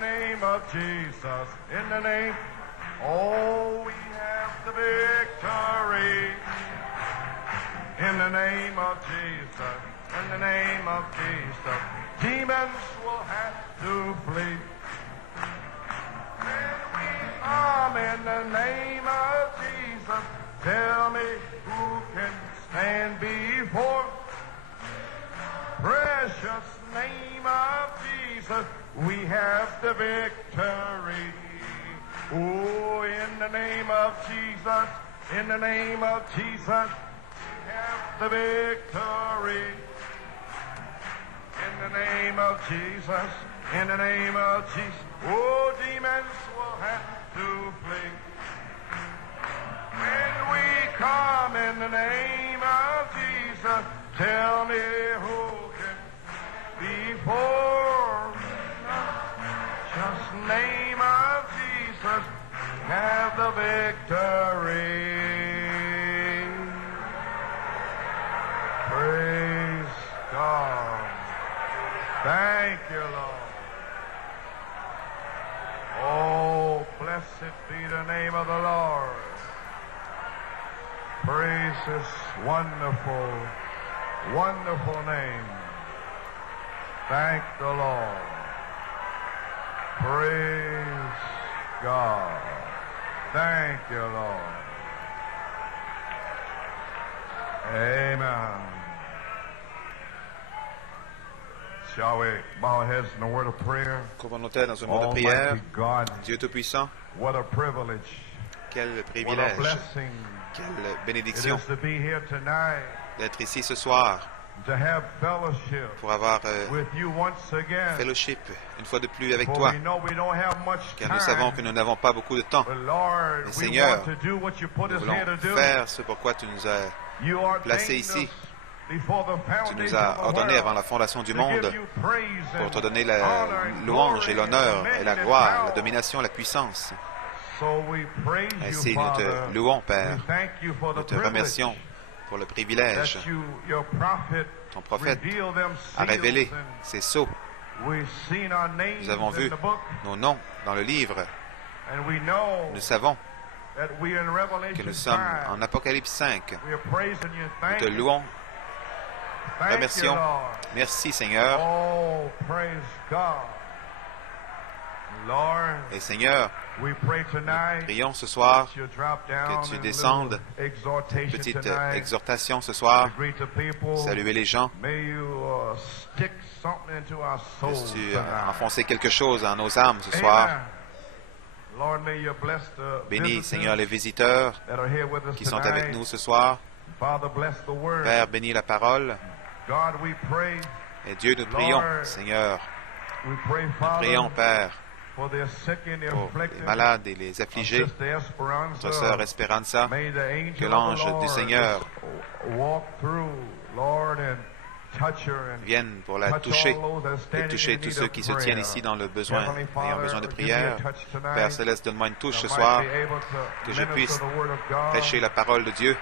name of Jesus, in the name, oh, we have the victory. In the name of Jesus, in the name of Jesus, demons will have to flee. When we come in the name of Jesus, tell me who can stand before precious name of Jesus, we have the victory. Oh, in the name of Jesus, in the name of Jesus, we have the victory. In the name of Jesus, in the name of Jesus, oh, demons will have to flee. When we come in the name of Jesus, tell me who can before just name of Jesus have the victory. Praise God. Thank you, Lord. Oh, blessed be the name of the Lord. Praise His wonderful, wonderful name. Thank the Lord. Praise God. Thank you, Lord. Amen. Shall we bow our heads in a word of prayer? Couvrons nos têtes dans un mot de prière. Almighty God, Dieu Tout-Puissant, what a privilege, quel what a privilège, blessing quelle it bénédiction is to be here tonight, d'être ici ce soir to have fellowship pour avoir with you once again. fellowship une fois de plus avec For toi, we know we don't have much car nous savons que time. nous n'avons pas beaucoup de temps. But Lord, Mais we Seigneur, want to do what you put Nous us voulons here to do. faire ce pourquoi tu nous as You placés ordained ici. us before the Tu nous foundation as of the ordonné world avant la fondation du to monde give you praise pour te and donner la honor and louange et glory l'honneur and et la dominion and gloire, la power. domination, la puissance. So we praise you, Ainsi, nous te Father. louons, Père. We thank you for Nous the te privilege remercions pour le privilège. that your prophet Ton prophète revealed them a seals, révélé and ces sceaux. we've seen our names Nous avons in vu the book, nos noms dans le livre. and we know Nous savons that we are in que Revelation nous sommes 5. en Apocalypse 5. We are praising you. Nous Thank te you. louons, Thank you, remercions. Lord. Merci, Seigneur. Oh, praise God. Lord, Et Seigneur, we pray tonight prions ce soir that you drop down que tu in a descendes, little exhortation petite tonight exhortation ce to soir, greet the people. saluer les gens. May you stick something into our souls Laisses-tu tonight. enfoncer quelque chose dans nos âmes ce soir. Amen. Lord, may you bless the Bénis, visitors Seigneur, les visiteurs that are here with us qui sont tonight. avec nous ce soir. Father, bless the word. Père, bénis la parole. God, we pray. Et Dieu, nous prions, Lord, Seigneur, We pray, nous Father, prions, Père, for the sick and the pour afflicted, les malades et les affligés, Sister Esperanza. notre sœur Esperanza, May the angel que of l'ange the du Lord Seigneur just walk through, Lord, and touch her and vienne pour la touch toucher all those that are et standing toucher in tous need ceux of qui se prayer. tiennent ici dans le besoin, Heavenly ayant besoin de Father, give me a prière. touch tonight, Père Céleste, donne-moi une touche ce that I soir, might be able to que je minister puisse the word of God. prêcher la parole de Dieu.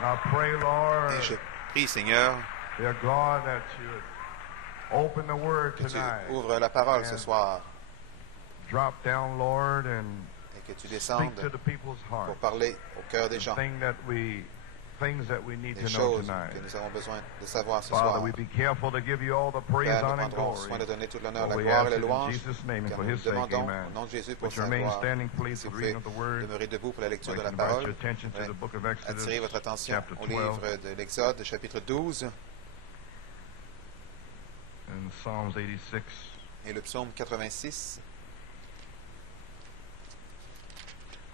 And I pray, Lord, Et je prie, Seigneur, dear God, that you open the word que tu tonight. ouvres la parole ce soir Drop down, Lord, and et que tu speak descendes to the people's pour heart. parler au cœur des gens, Things that we need des to know choses tonight. que nous avons besoin de savoir ce Father, soir. we be careful to give you all the praise, Père, nous honor, and prendrons glory. soin de donner toute l'honneur, For la we gloire ask et la it in louange, Jesus' name and car for nous His sake, demandons amen. au nom de Jésus pour Would you sa remain gloire. standing, please, S'il for vous reading plaît, of the Word? demeurez debout pour la lecture I'd de like la to invite parole. your attention to the book of Exodus, Attirez votre attention chapter au 12, livre de l'Exode, chapitre 12, and Psalms 86. et le psaume 86.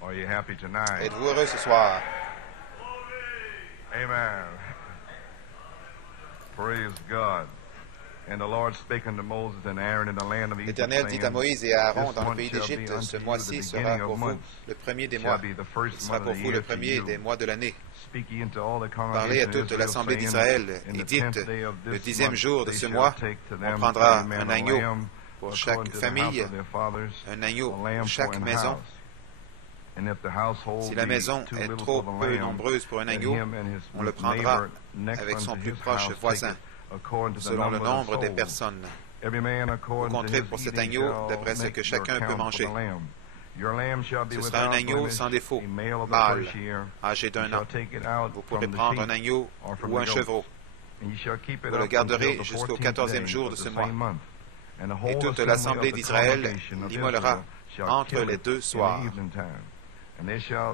Are you happy tonight? Êtes-vous heureux ce soir? Amen. Praise God. And the Lord spake unto Moses and Aaron in the land of Egypt, L'Éternel dit à saying, Moïse et à Aaron This dans le month pays shall be d'Égypte, unto ce you mois-ci the sera beginning pour of vous months, le premier des shall mois. be the Il first sera month pour of the vous le year to premier you. des mois de l'année. Speak ye unto all the Parlez à congregation of toute Israel, l'assemblée saying, d'Israël In et the dites, 10th day of le this 10e month jour de they ce shall mois, take to on them prendra 30 men un a agneau lamb pour according chaque to the house famille, of their fathers, un a agneau lamb pour chaque for an maison. house. And if the household Si la be maison too est little trop for the peu lamb, nombreuse pour un let agneau, him and his on le prendra neighbor next avec son unto plus his proche house voisin, take it according to the selon le number of nombre des souls. personnes. Vous compterez pour cet agneau d'après ce que chacun peut manger. Ce sera un agneau sans défaut, mâle, âgé d'1 an. Vous pourrez prendre un agneau ou un chevreau. Vous le garderez jusqu'au 14e jour de ce mois. Et toute l'assemblée d'Israël l'immolera entre les deux soirs.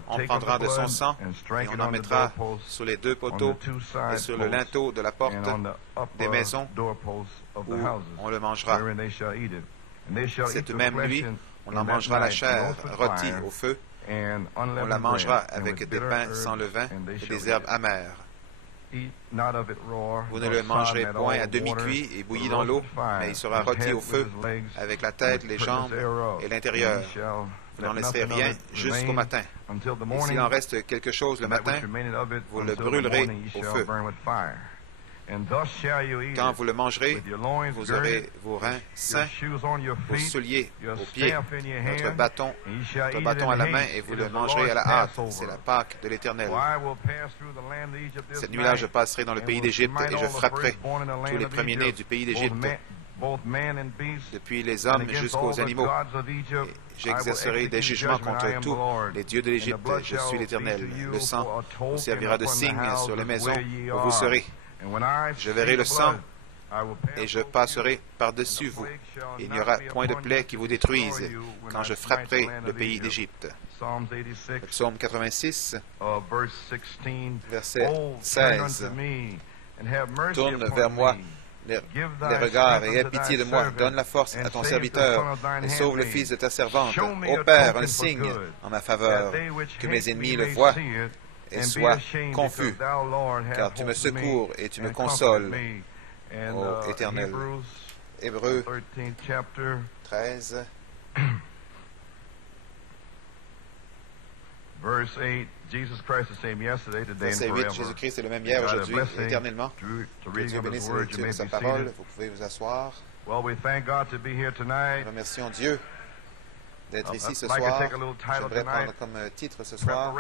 On prendra de son sang et on en mettra sur les deux poteaux et sur le linteau de la porte des maisons où on le mangera. Cette même nuit, on en mangera la chair rôtie au feu. On la mangera avec des pains sans levain et des herbes amères. Vous ne le mangerez point à demi-cuit et bouilli dans l'eau, mais il sera rôti au feu avec la tête, les jambes et l'intérieur. Vous n'en laisserez rien jusqu'au matin. Et s'il en reste quelque chose le matin, vous le brûlerez au feu. Quand vous le mangerez, vous aurez vos reins sains, vos souliers aux pieds, votre bâton à la main, et vous le mangerez à la hâte. C'est la Pâque de l'Éternel. Cette nuit-là, je passerai dans le pays d'Égypte et je frapperai tous les premiers-nés du pays d'Égypte, depuis les hommes jusqu'aux animaux. J'exercerai des jugements contre tous les dieux de l'Égypte. Je suis l'Éternel. Le sang vous servira de signe sur les maisons où vous serez. Je verrai le sang et je passerai par-dessus vous. Il n'y aura point de plaie qui vous détruise quand je frapperai le pays d'Égypte. Le psaume 86, verset 16. Tourne vers moi les regards et aie pitié de moi. Donne la force à ton serviteur et sauve le fils de ta servante. Ô Père, un signe en ma faveur, que mes ennemis le voient et soient confus, car tu me secours et tu me consoles, ô Éternel. Hébreux 13, verset 8, Jésus-Christ est le même hier, aujourd'hui, éternellement. Que Dieu bénisse la lecture de sa parole. Vous pouvez vous asseoir. Nous remercions Dieu d'être ici ce soir. J'aimerais prendre comme titre ce soir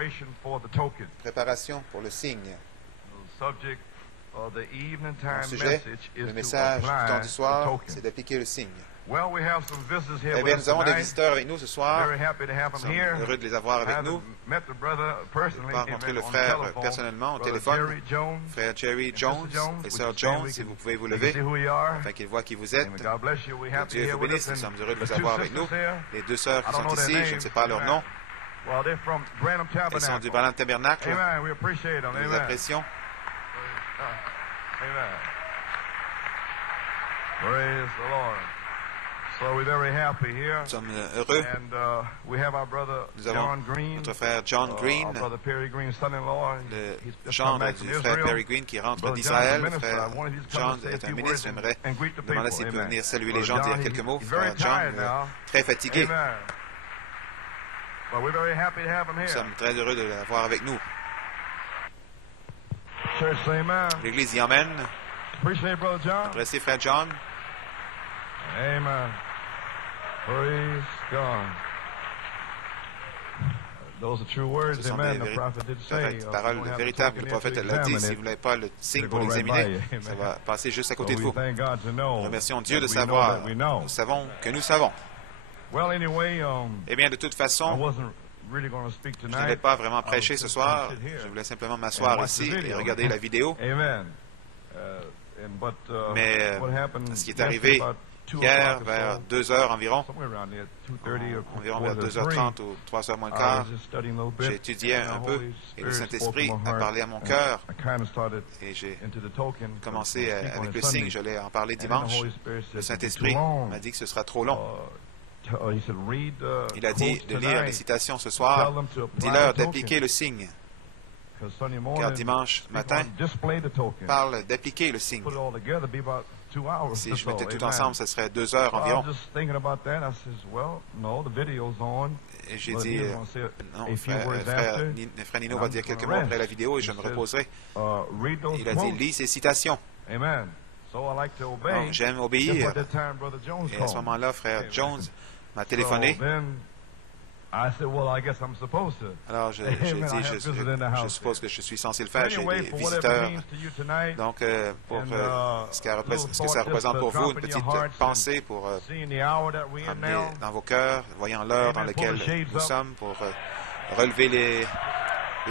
Préparation pour le signe. Mon sujet, le message du temps du soir, c'est d'appliquer le signe. Eh bien, nous avons des visiteurs avec nous ce soir. Nous sommes heureux de les avoir avec nous. Je n'ai pas rencontré le frère personnellement au téléphone, frère Jerry Jones et sœur Jones, si vous pouvez vous lever, afin qu'ils voient qui vous êtes. Que Dieu vous bénisse, nous sommes heureux de vous avoir avec nous. Les deux sœurs qui sont ici, je ne sais pas leur nom. Elles sont du Branham Tabernacle. Nous les apprécions. Praise the Lord. So we're very happy here. Nous sommes heureux. We have our brother Nous avons John Green, notre frère John Green, our brother Perry Green, son-in-law. le gendre du frère Perry Green qui rentre d'Israël. Le frère John est un ministre. J'aimerais demander s'il peut venir saluer les gens, dire quelques mots. Frère John est très fatigué. Nous sommes très heureux de l'avoir avec nous. L'Église y emmène. Appréciez frère John. Amen. Praise God. Those are true words. Ce sont Amen. des The prophet did say. paroles véritables. Le prophète l'a dit. Si vous n'avez pas le signe pour l'examiner, ça va passer juste à côté de vous. Nous remercions Dieu de savoir. Nous savons que nous savons. Eh bien, de toute façon, je n'allais pas vraiment prêcher ce soir. Je voulais simplement m'asseoir ici et regarder la vidéo. Mais ce qui est arrivé hier, vers 2 heures environ vers 2h30 ou 3h moins le quart, j'ai étudié un peu et le Saint-Esprit a parlé à mon cœur et j'ai commencé avec le signe. Je l'ai en parlé dimanche. Le Saint-Esprit m'a dit que ce sera trop long. Il a dit de lire les citations ce soir. Dis-leur d'appliquer le signe. Car dimanche matin parle d'appliquer le signe. Si je mettais tout ensemble, ce serait 2 heures environ. Et j'ai dit, non, frère Nino va dire quelques mots après la vidéo et je me reposerai. Il a dit, lis ces citations. Donc, j'aime obéir. Et à ce moment-là, frère Jones m'a téléphoné. Alors, j'ai dit, je suppose que je suis censé le faire. J'ai des visiteurs. Donc, pour ce que ça représente pour vous, une petite pensée pour amener dans vos cœurs, voyant l'heure dans laquelle nous sommes, pour relever les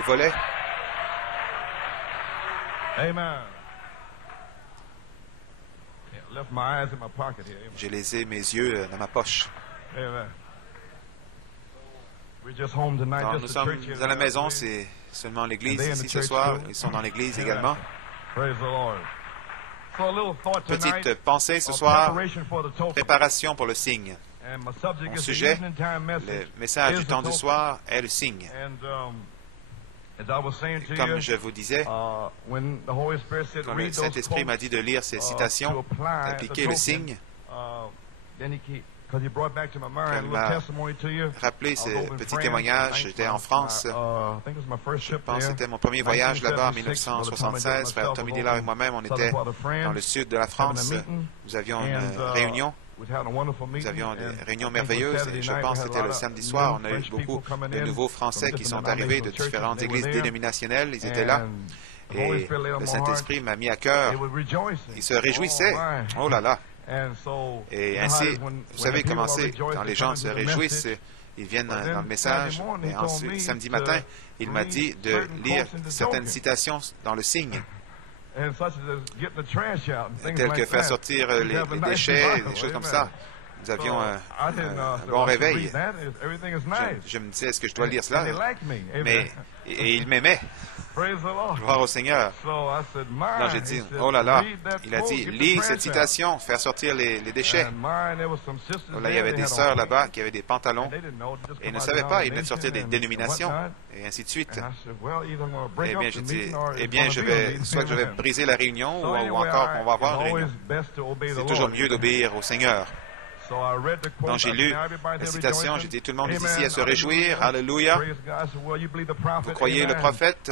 volets. Amen. J'ai laissé mes yeux dans ma poche. Alors, nous sommes à la maison, c'est seulement l'église ici ce soir. Ils sont dans l'église également. Petite pensée ce soir, préparation pour le signe. Mon sujet, le message du temps du soir est le signe. Comme je vous disais, quand le Saint-Esprit m'a dit de lire ces citations, d'appliquer le signe, il m'a rappelé ce petit témoignage. J'étais en France. Je pense que c'était mon premier voyage là-bas en 1976. Frère Tommy Dillard et moi-même, on était dans le sud de la France. Nous avions une réunion. Nous avions des réunions merveilleuses et je pense que c'était le samedi soir. On a eu beaucoup de nouveaux Français qui sont arrivés de différentes églises dénominationnelles. Ils étaient là. Et le Saint-Esprit m'a mis à cœur. Ils se réjouissaient. Oh là là! Et ainsi, vous savez comment c'est, quand les gens se réjouissent, ils viennent dans le message, et ensuite, samedi matin, il m'a dit de lire certaines citations dans le signe, telles que faire sortir les déchets, des choses comme ça. Nous avions un bon réveil. Je me disais, est-ce que je dois lire cela? Mais, et il m'aimait. Gloire au Seigneur. Alors j'ai dit, oh là là, il a dit, lis cette citation, faire sortir les déchets. Là, il y avait des sœurs là-bas qui avaient des pantalons et ils ne savaient pas, ils venaient de sortir des dénominations et ainsi de suite. Eh bien, j'ai dit, soit que je vais briser la réunion ou encore qu'on va avoir une réunion. C'est toujours mieux d'obéir au Seigneur. Donc j'ai lu la citation, j'ai dit, tout le monde est ici à se réjouir, alléluia. Vous croyez le prophète?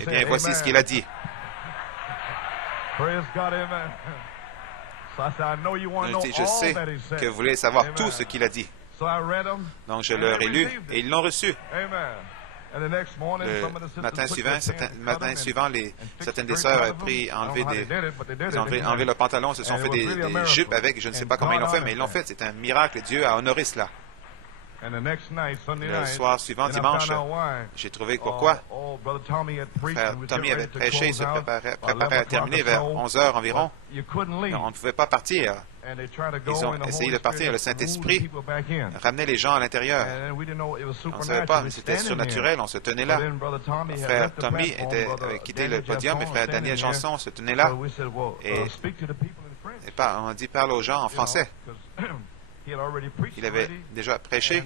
Eh bien, voici ce qu'il a dit. Je sais que vous voulez savoir tout ce qu'il a dit. Donc je leur ai lu et ils l'ont reçu. Le matin suivant, certaines des sœurs ont enlevé leurs pantalons, se sont fait des jupes avec, je ne sais pas comment ils l'ont fait, mais ils l'ont fait. C'est un miracle. Dieu a honoré cela. Le soir suivant, dimanche, j'ai trouvé pourquoi. Frère Tommy avait prêché, il se préparait à terminer vers 11 heures environ. On ne pouvait pas partir. Ils ont essayé de partir. Le Saint-Esprit ramenait les gens à l'intérieur. On ne savait pas, c'était surnaturel, on se tenait là. Frère Tommy avait quitté le podium et frère Daniel Janson se tenait là. Et on a dit, parle aux gens en français. Il avait déjà prêché.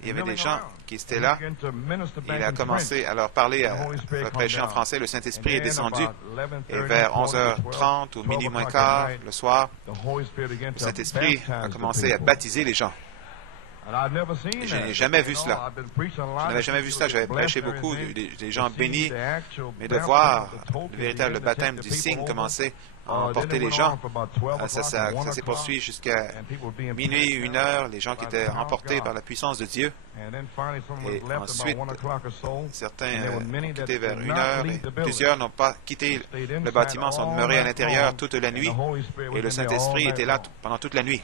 Il y avait des gens qui étaient là. Il a commencé à leur parler, à prêcher en français. Le Saint-Esprit est descendu. Et vers 11h30 ou minuit moins quart, le soir, le Saint-Esprit a commencé à baptiser les gens. Et je n'ai jamais vu cela. Je n'avais jamais vu cela. J'avais prêché beaucoup, des gens bénis, mais de voir le véritable baptême du signe commencer à emporter les gens, ça s'est poursuivi jusqu'à minuit, 1h, les gens qui étaient emportés par la puissance de Dieu. Et ensuite, certains ont quitté vers 1h, et plusieurs n'ont pas quitté le bâtiment, sont demeurés à l'intérieur toute la nuit, et le Saint-Esprit était là pendant toute la nuit.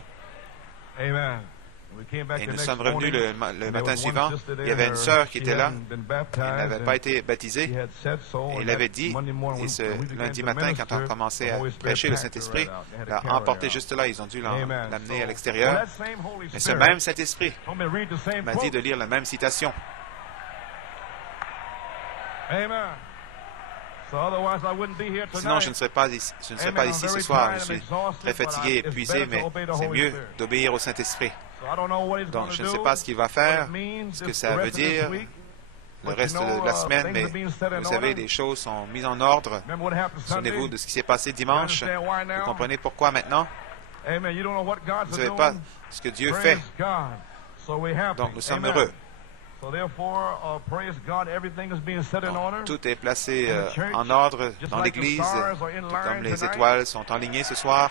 Et nous sommes revenus le matin suivant. Il y avait une sœur qui était là. Elle n'avait pas été baptisée. Et il avait dit, et ce lundi matin, quand on commençait à prêcher le Saint-Esprit, l'a emporté juste là. Ils ont dû l'amener à l'extérieur. Mais ce même Saint-Esprit m'a dit de lire la même citation. Sinon, je ne serais pas ici ce soir. Je suis très fatigué, épuisé, mais c'est mieux d'obéir au Saint-Esprit. Donc, je ne sais pas ce qu'il va faire, ce que ça veut dire le reste de la semaine, mais vous savez, les choses sont mises en ordre. Souvenez-vous de ce qui s'est passé dimanche. Vous comprenez pourquoi maintenant? Vous ne savez pas ce que Dieu fait. Donc, nous sommes heureux. Donc, tout est placé en ordre dans l'Église, comme les étoiles sont enlignées ce soir.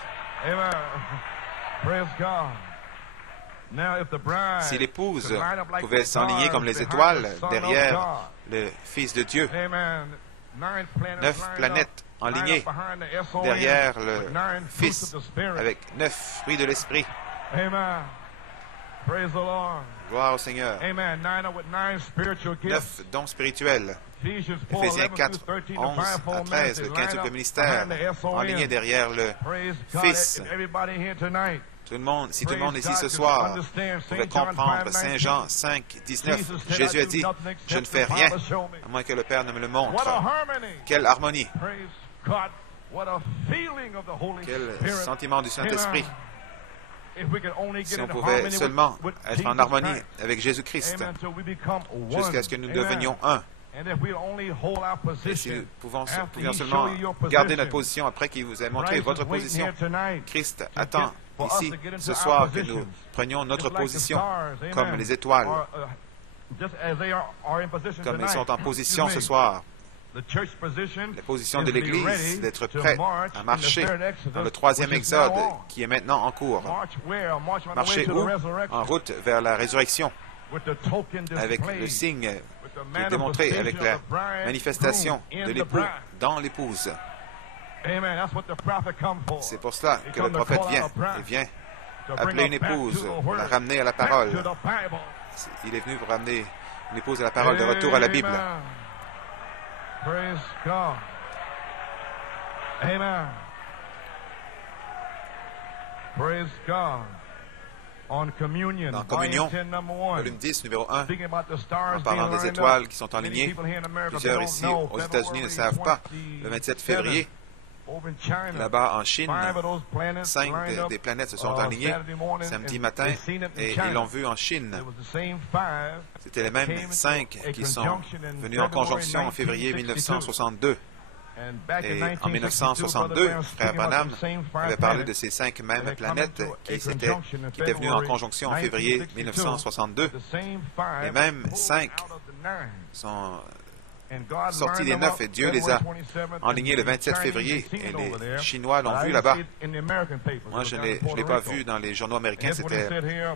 Si l'épouse pouvait s'enligner comme les étoiles derrière le Fils de Dieu, 9 planètes enlignées derrière le Fils avec 9 fruits de l'Esprit. Gloire au Seigneur. 9 dons spirituels. Éphésiens 4, 11 à 13, le 15e ministère, enligné derrière le Fils. Tout le monde, si tout le monde ici ce soir pouvait comprendre Saint Jean 5, 19, Jésus a dit, « Je ne fais rien, à moins que le Père ne me le montre. » Quelle harmonie! Quel sentiment du Saint-Esprit! Si on pouvait seulement être en harmonie avec Jésus-Christ, jusqu'à ce que nous devenions un. Et si nous pouvions seulement garder notre position après qu'il vous ait montré votre position, Christ attend ici, ce soir, que nous prenions notre position comme les étoiles, comme ils sont en position ce soir. La position de l'Église, d'être prête à marcher dans le 3e exode qui est maintenant en cours. Marcher où? En route vers la résurrection, avec le signe qui est démontré, avec la manifestation de l'époux dans l'épouse. C'est pour cela que le prophète vient appeler une épouse, pour la ramener à la parole. Il est venu pour ramener une épouse à la parole, de retour à la Bible. Praise God. Amen. Praise God. On communion, Dans Communion, volume 10, numéro 1, en parlant des étoiles qui sont enlignées, plusieurs ici aux États-Unis ne savent pas. Le 27 février, là-bas en Chine, 5 des planètes se sont alignées samedi matin et ils l'ont vu en Chine. C'était les mêmes 5 qui sont venus en conjonction en février 1962. Et en 1962, Frère Branham avait parlé de ces 5 mêmes planètes qui étaient venues en conjonction en février 1962. Les mêmes 5 sont sortis des 9 et Dieu les a enlignés le 27 février et les Chinois l'ont vu là-bas. Moi, je ne l'ai pas vu dans les journaux américains, c'était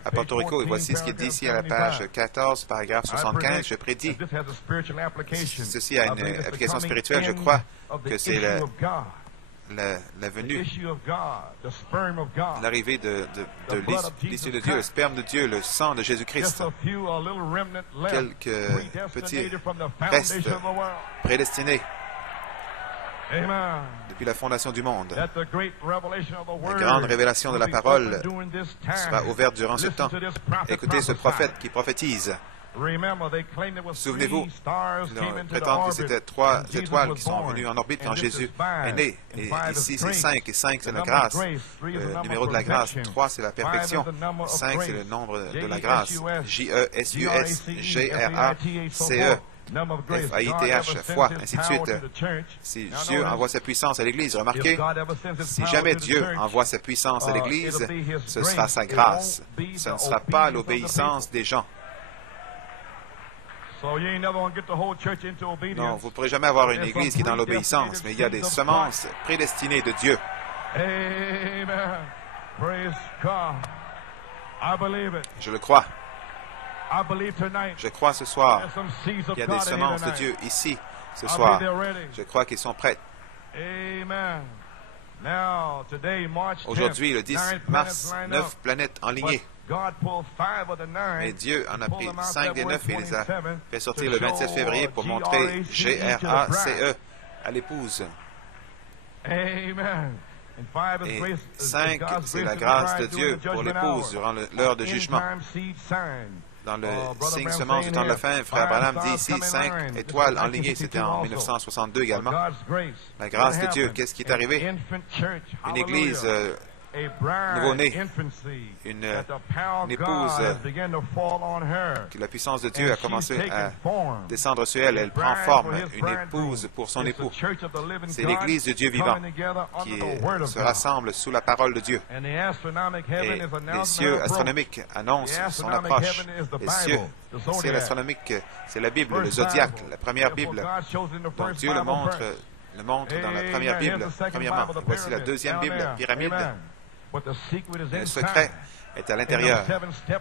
à Porto Rico. Et voici ce qu'il dit ici à la page 14, paragraphe 75. Je prédis, ceci a une application spirituelle, je crois que c'est la venue, l'arrivée de l'issue de Dieu, le sperme de Dieu, le sang de Jésus-Christ. Quelques petits restes prédestinés depuis la fondation du monde. La grande révélation de la parole sera ouverte durant ce temps. Écoutez ce prophète qui prophétise. Souvenez-vous, ils prétendent que c'était 3 étoiles qui sont venues en orbite quand Jésus est né. Et ici, c'est 5. Et 5, c'est la grâce. Le numéro de la grâce. 3, c'est la perfection. 5, c'est le nombre de la grâce. J-E-S-U-S, G-R-A-C-E. F-A-I-T-H, foi, ainsi de suite. Si Dieu envoie sa puissance à l'Église, remarquez, si jamais Dieu envoie sa puissance à l'Église, ce sera sa grâce. Ce ne sera pas l'obéissance des gens. Non, vous ne pourrez jamais avoir une Église qui est dans l'obéissance, mais il y a des semences prédestinées de Dieu. Je le crois. Je crois ce soir qu'il y a des semences de Dieu ici, ce soir. Je crois qu'ils sont prêts. Aujourd'hui, le 10 mars, 9 planètes enlignées. Mais Dieu en a pris 5 des 9 et les a fait sortir le 27 février pour montrer G-R-A-C-E à l'épouse. Et 5, c'est la grâce de Dieu pour l'épouse durant l'heure de jugement. Dans le signe semence du temps de la fin, Frère Branham dit ici 5 étoiles enlignées. C'était en 1962 également. La grâce de Dieu, qu'est-ce qui est arrivé? Une église nouveau-née, une épouse, que la puissance de Dieu a commencé à descendre sur elle. Elle prend forme, une épouse pour son époux. C'est l'église de Dieu vivant qui se rassemble sous la parole de Dieu. Et les cieux astronomiques annoncent son approche. Les cieux astronomiques, c'est la Bible, le zodiaque, la première Bible. Donc Dieu le montre dans la première Bible. Premièrement, voici la deuxième Bible, pyramide. Mais le secret est à l'intérieur,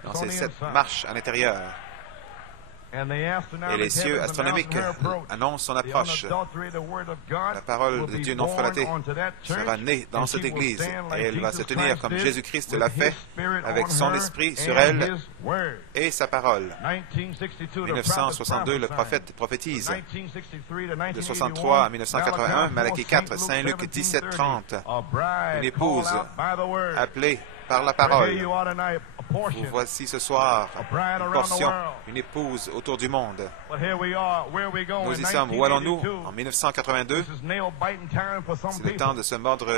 dans ces 7 marches à l'intérieur. Et les cieux astronomiques annoncent son approche. La parole de Dieu non frelatée sera née dans cette Église et elle va se tenir comme Jésus-Christ l'a fait, avec son esprit sur elle et sa parole. 1962, le prophète prophétise. De 63 à 1981, Malachie 4, Saint-Luc 17, 30. Une épouse appelée par la parole. Vous voici ce soir une portion, une épouse autour du monde. Nous y sommes. Où allons-nous? En 1982, c'est le temps de se mordre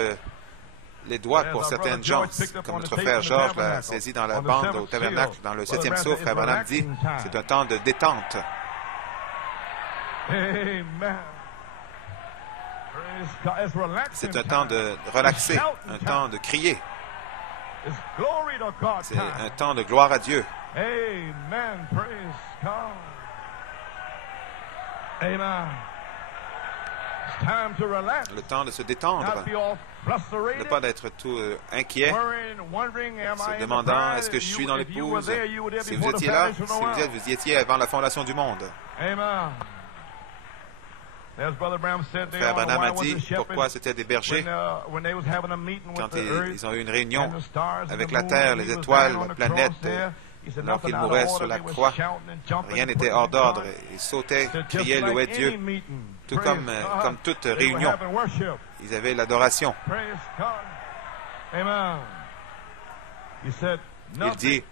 les doigts pour certaines gens. Comme notre frère Georges l'a saisi dans la bande au tabernacle, dans le 7e souffle, Frère Branham dit, c'est un temps de détente. C'est un temps de relaxer, un temps de crier. C'est un temps de gloire à Dieu. Amen. Praise God. Amen. It's time to relax. Le temps de se détendre. Ne pas d'être tout inquiet, se demandant est-ce que je suis dans l'épouse. Si vous étiez là, si vous y étiez avant la fondation du monde. Amen. Frère Branham a dit pourquoi c'était des bergers quand ils ont eu une réunion avec la terre, les étoiles, la planète, alors qu'ils mouraient sur la croix. Rien n'était hors d'ordre. Ils sautaient, criaient, louaient Dieu, tout comme toute réunion. Ils avaient l'adoration. Il dit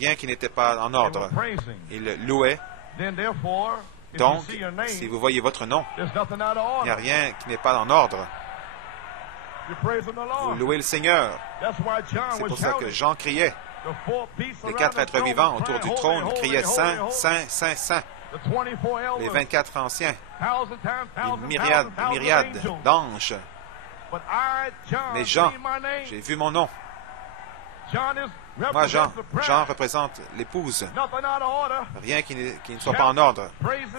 rien qui n'était pas en ordre. Ils louaient. Donc, si vous voyez votre nom, il n'y a rien qui n'est pas en ordre. Vous louez le Seigneur. C'est pour ça que Jean criait. Les 4 êtres vivants autour du trône criaient Saint, Saint, Saint, Saint. Les 24 anciens, une myriade d'anges. Mais Jean, j'ai vu mon nom. Moi, Jean représente l'épouse. Rien qui ne soit pas en ordre.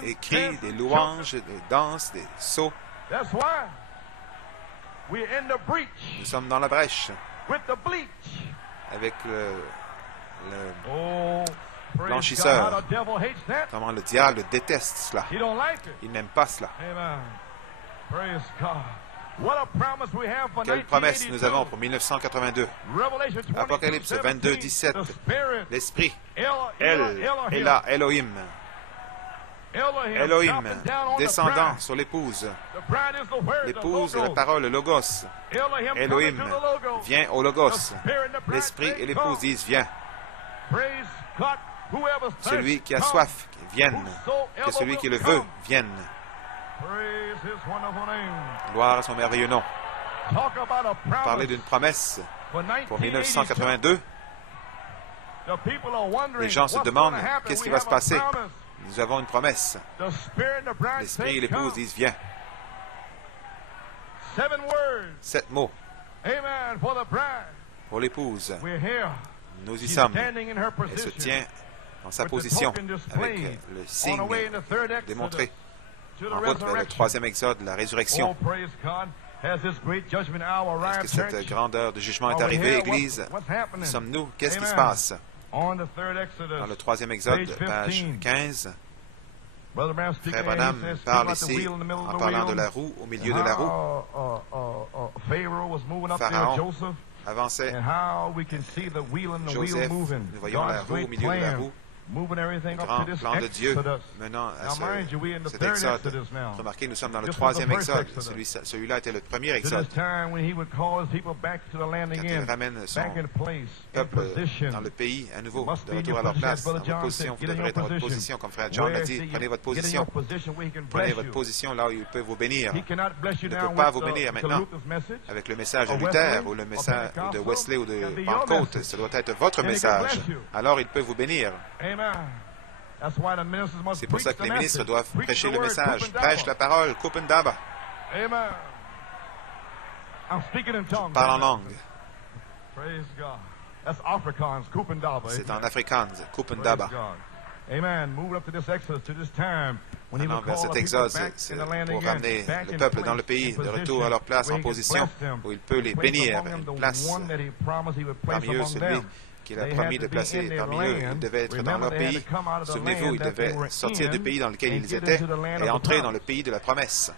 Des cris, des louanges, des danses, des sauts. Nous sommes dans la brèche avec le blanchisseur. Comment le diable déteste cela. Il n'aime pas cela. Quelle promesse nous avons pour 1982. Apocalypse 22, 17. L'Esprit, Ella, Elohim. Elohim, descendant sur l'épouse. L'épouse est la parole, le Logos. Elohim vient au Logos. L'Esprit et l'épouse disent, viens. Celui qui a soif, vienne. Que celui qui le veut, vienne. Gloire à son merveilleux nom. Parler d'une promesse pour 1982. Les gens se demandent qu'est-ce qui va se passer. Nous avons une promesse. L'Esprit et l'épouse disent viens. 7 mots pour l'épouse. Nous y sommes. Elle se tient dans sa position avec le signe démontré. En route vers le 3e exode, la résurrection. Est-ce que cette grande heure de jugement est arrivée, Église? Où sommes-nous? Qu'est-ce qui se passe? Dans le 3e exode, page 15, Frère Branham parle ici, en parlant de la roue, au milieu de la roue. Pharaon avançait. Joseph, nous voyons la roue au milieu de la roue. Le grand plan de Dieu menant à cet exode. Remarquez, nous sommes dans le 3e exode. Celui-là était le premier exode. Quand il ramène son peuple dans le pays à nouveau, de retour à leur place, dans votre position, vous devrez être dans votre position, comme Frère John l'a dit. Prenez votre position. Prenez votre position là où il peut vous bénir. Il ne peut pas vous bénir maintenant avec le message de Luther ou le message de Wesley ou de Pentecôte. Ce doit être votre message. Alors il peut vous bénir. C'est pour ça que les ministres doivent prêcher le message. Prêche la parole, Kupendaba. Je parle en langue. C'est en Afrikaans, Kupendaba. Maintenant, vers cet exode, c'est pour ramener le peuple dans le pays, de retour à leur place en position, où il peut les bénir, une place parmi eux, celui qu'il a promis de placer parmi eux. Ils devaient être dans leur pays. Souvenez-vous, ils devaient sortir du pays dans lequel ils étaient et entrer dans le pays de la promesse.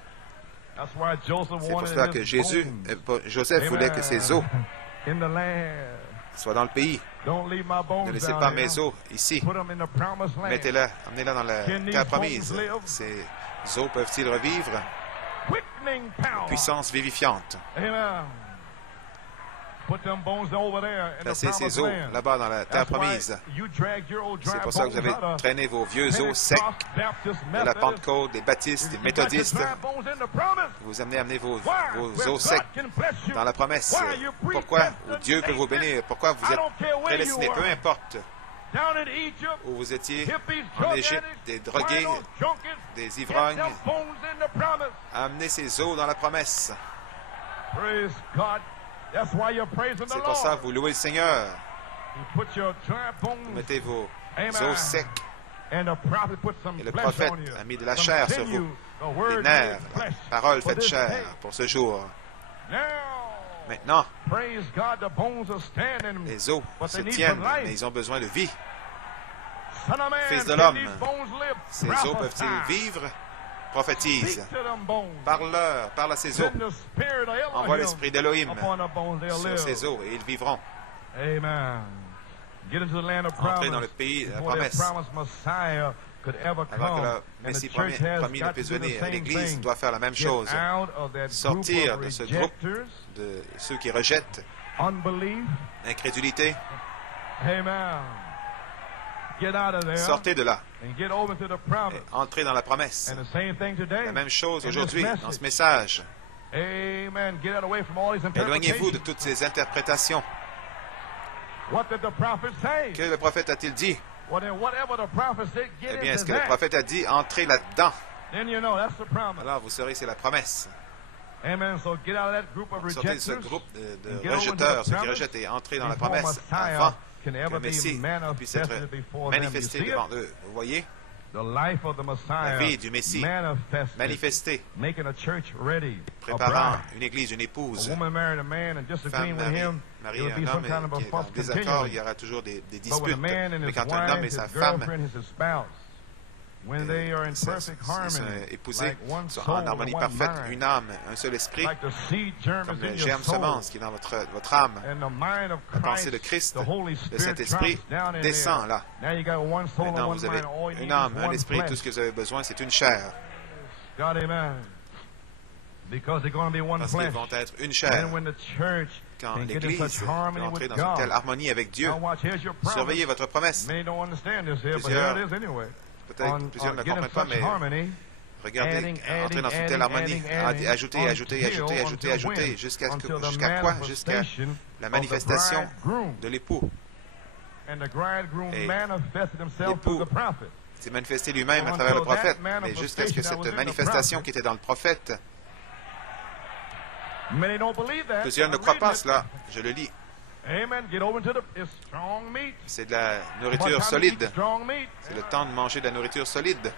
C'est pour cela que Joseph voulait que ses os soient dans le pays. Ne laissez pas mes os ici. Mettez-les, amenez-les dans la terre promise. Ces os peuvent-ils revivre? Puissance vivifiante. Placez ces os là-bas dans la terre promise. C'est pour ça que vous avez traîné vos vieux os secs de la Pentecôte, des baptistes, des méthodistes. Vous amenez vos os secs dans la promesse. Pourquoi? Où Dieu peut vous bénir. Pourquoi vous êtes prédestinés? Peu importe où vous étiez en Égypte, des drogués, des ivrognes. Amenez ces os dans la promesse. C'est pour ça que vous louez le Seigneur. Vous mettez vos os secs. Et le prophète a mis de la chair sur vous. Les nerfs, la parole faite chair pour ce jour. Maintenant, les os se tiennent, mais ils ont besoin de vie. Fils de l'homme, ces os peuvent-ils vivre? Prophétise. Parle-leur, parle à ces os. Envoie l'esprit d'Élohim sur ces os et ils vivront. Entrez dans le pays de la promesse. Avant que le Messie promis ne puisse venir, l'Église doit faire la même chose. Sortir de ce groupe de ceux qui rejettent l'incrédulité. Sortez de là et entrez dans la promesse. La même chose aujourd'hui dans ce message. Éloignez-vous de toutes ces interprétations. Que le prophète a-t-il dit? Eh bien, est-ce que le prophète a dit, entrez là-dedans? Alors, vous saurez, c'est la promesse. Sortez de ce groupe de rejeteurs, ceux qui rejettent, et entrez dans la promesse avant que le Messie puisse être manifesté devant eux. Vous voyez? La vie du Messie manifestée, préparant une église, une épouse. Femme marie un homme qui est en désaccord, il y aura toujours des disputes. Mais quand un homme et sa femme épousés sont en harmonie parfaite, une âme, un seul esprit, comme le germe semence qui est dans votre âme. La pensée de Christ, le Saint-Esprit, descend là. Maintenant, vous avez une âme, un esprit, tout ce que vous avez besoin, c'est une chair. Parce qu'ils vont être une chair. Quand l'Église va entrer dans une telle harmonie avec Dieu, surveillez votre promesse. Peut-être plusieurs ne comprennent pas, mais regardez, entrer dans une telle harmonie, ajouter, jusqu'à quoi? Jusqu'à la manifestation de l'époux. Et l'époux s'est manifesté lui-même à travers le prophète, mais jusqu'à ce que cette manifestation qui était dans le prophète, plusieurs ne croient pas cela. Je le lis. C'est de la nourriture solide. C'est le temps de manger de la nourriture solide.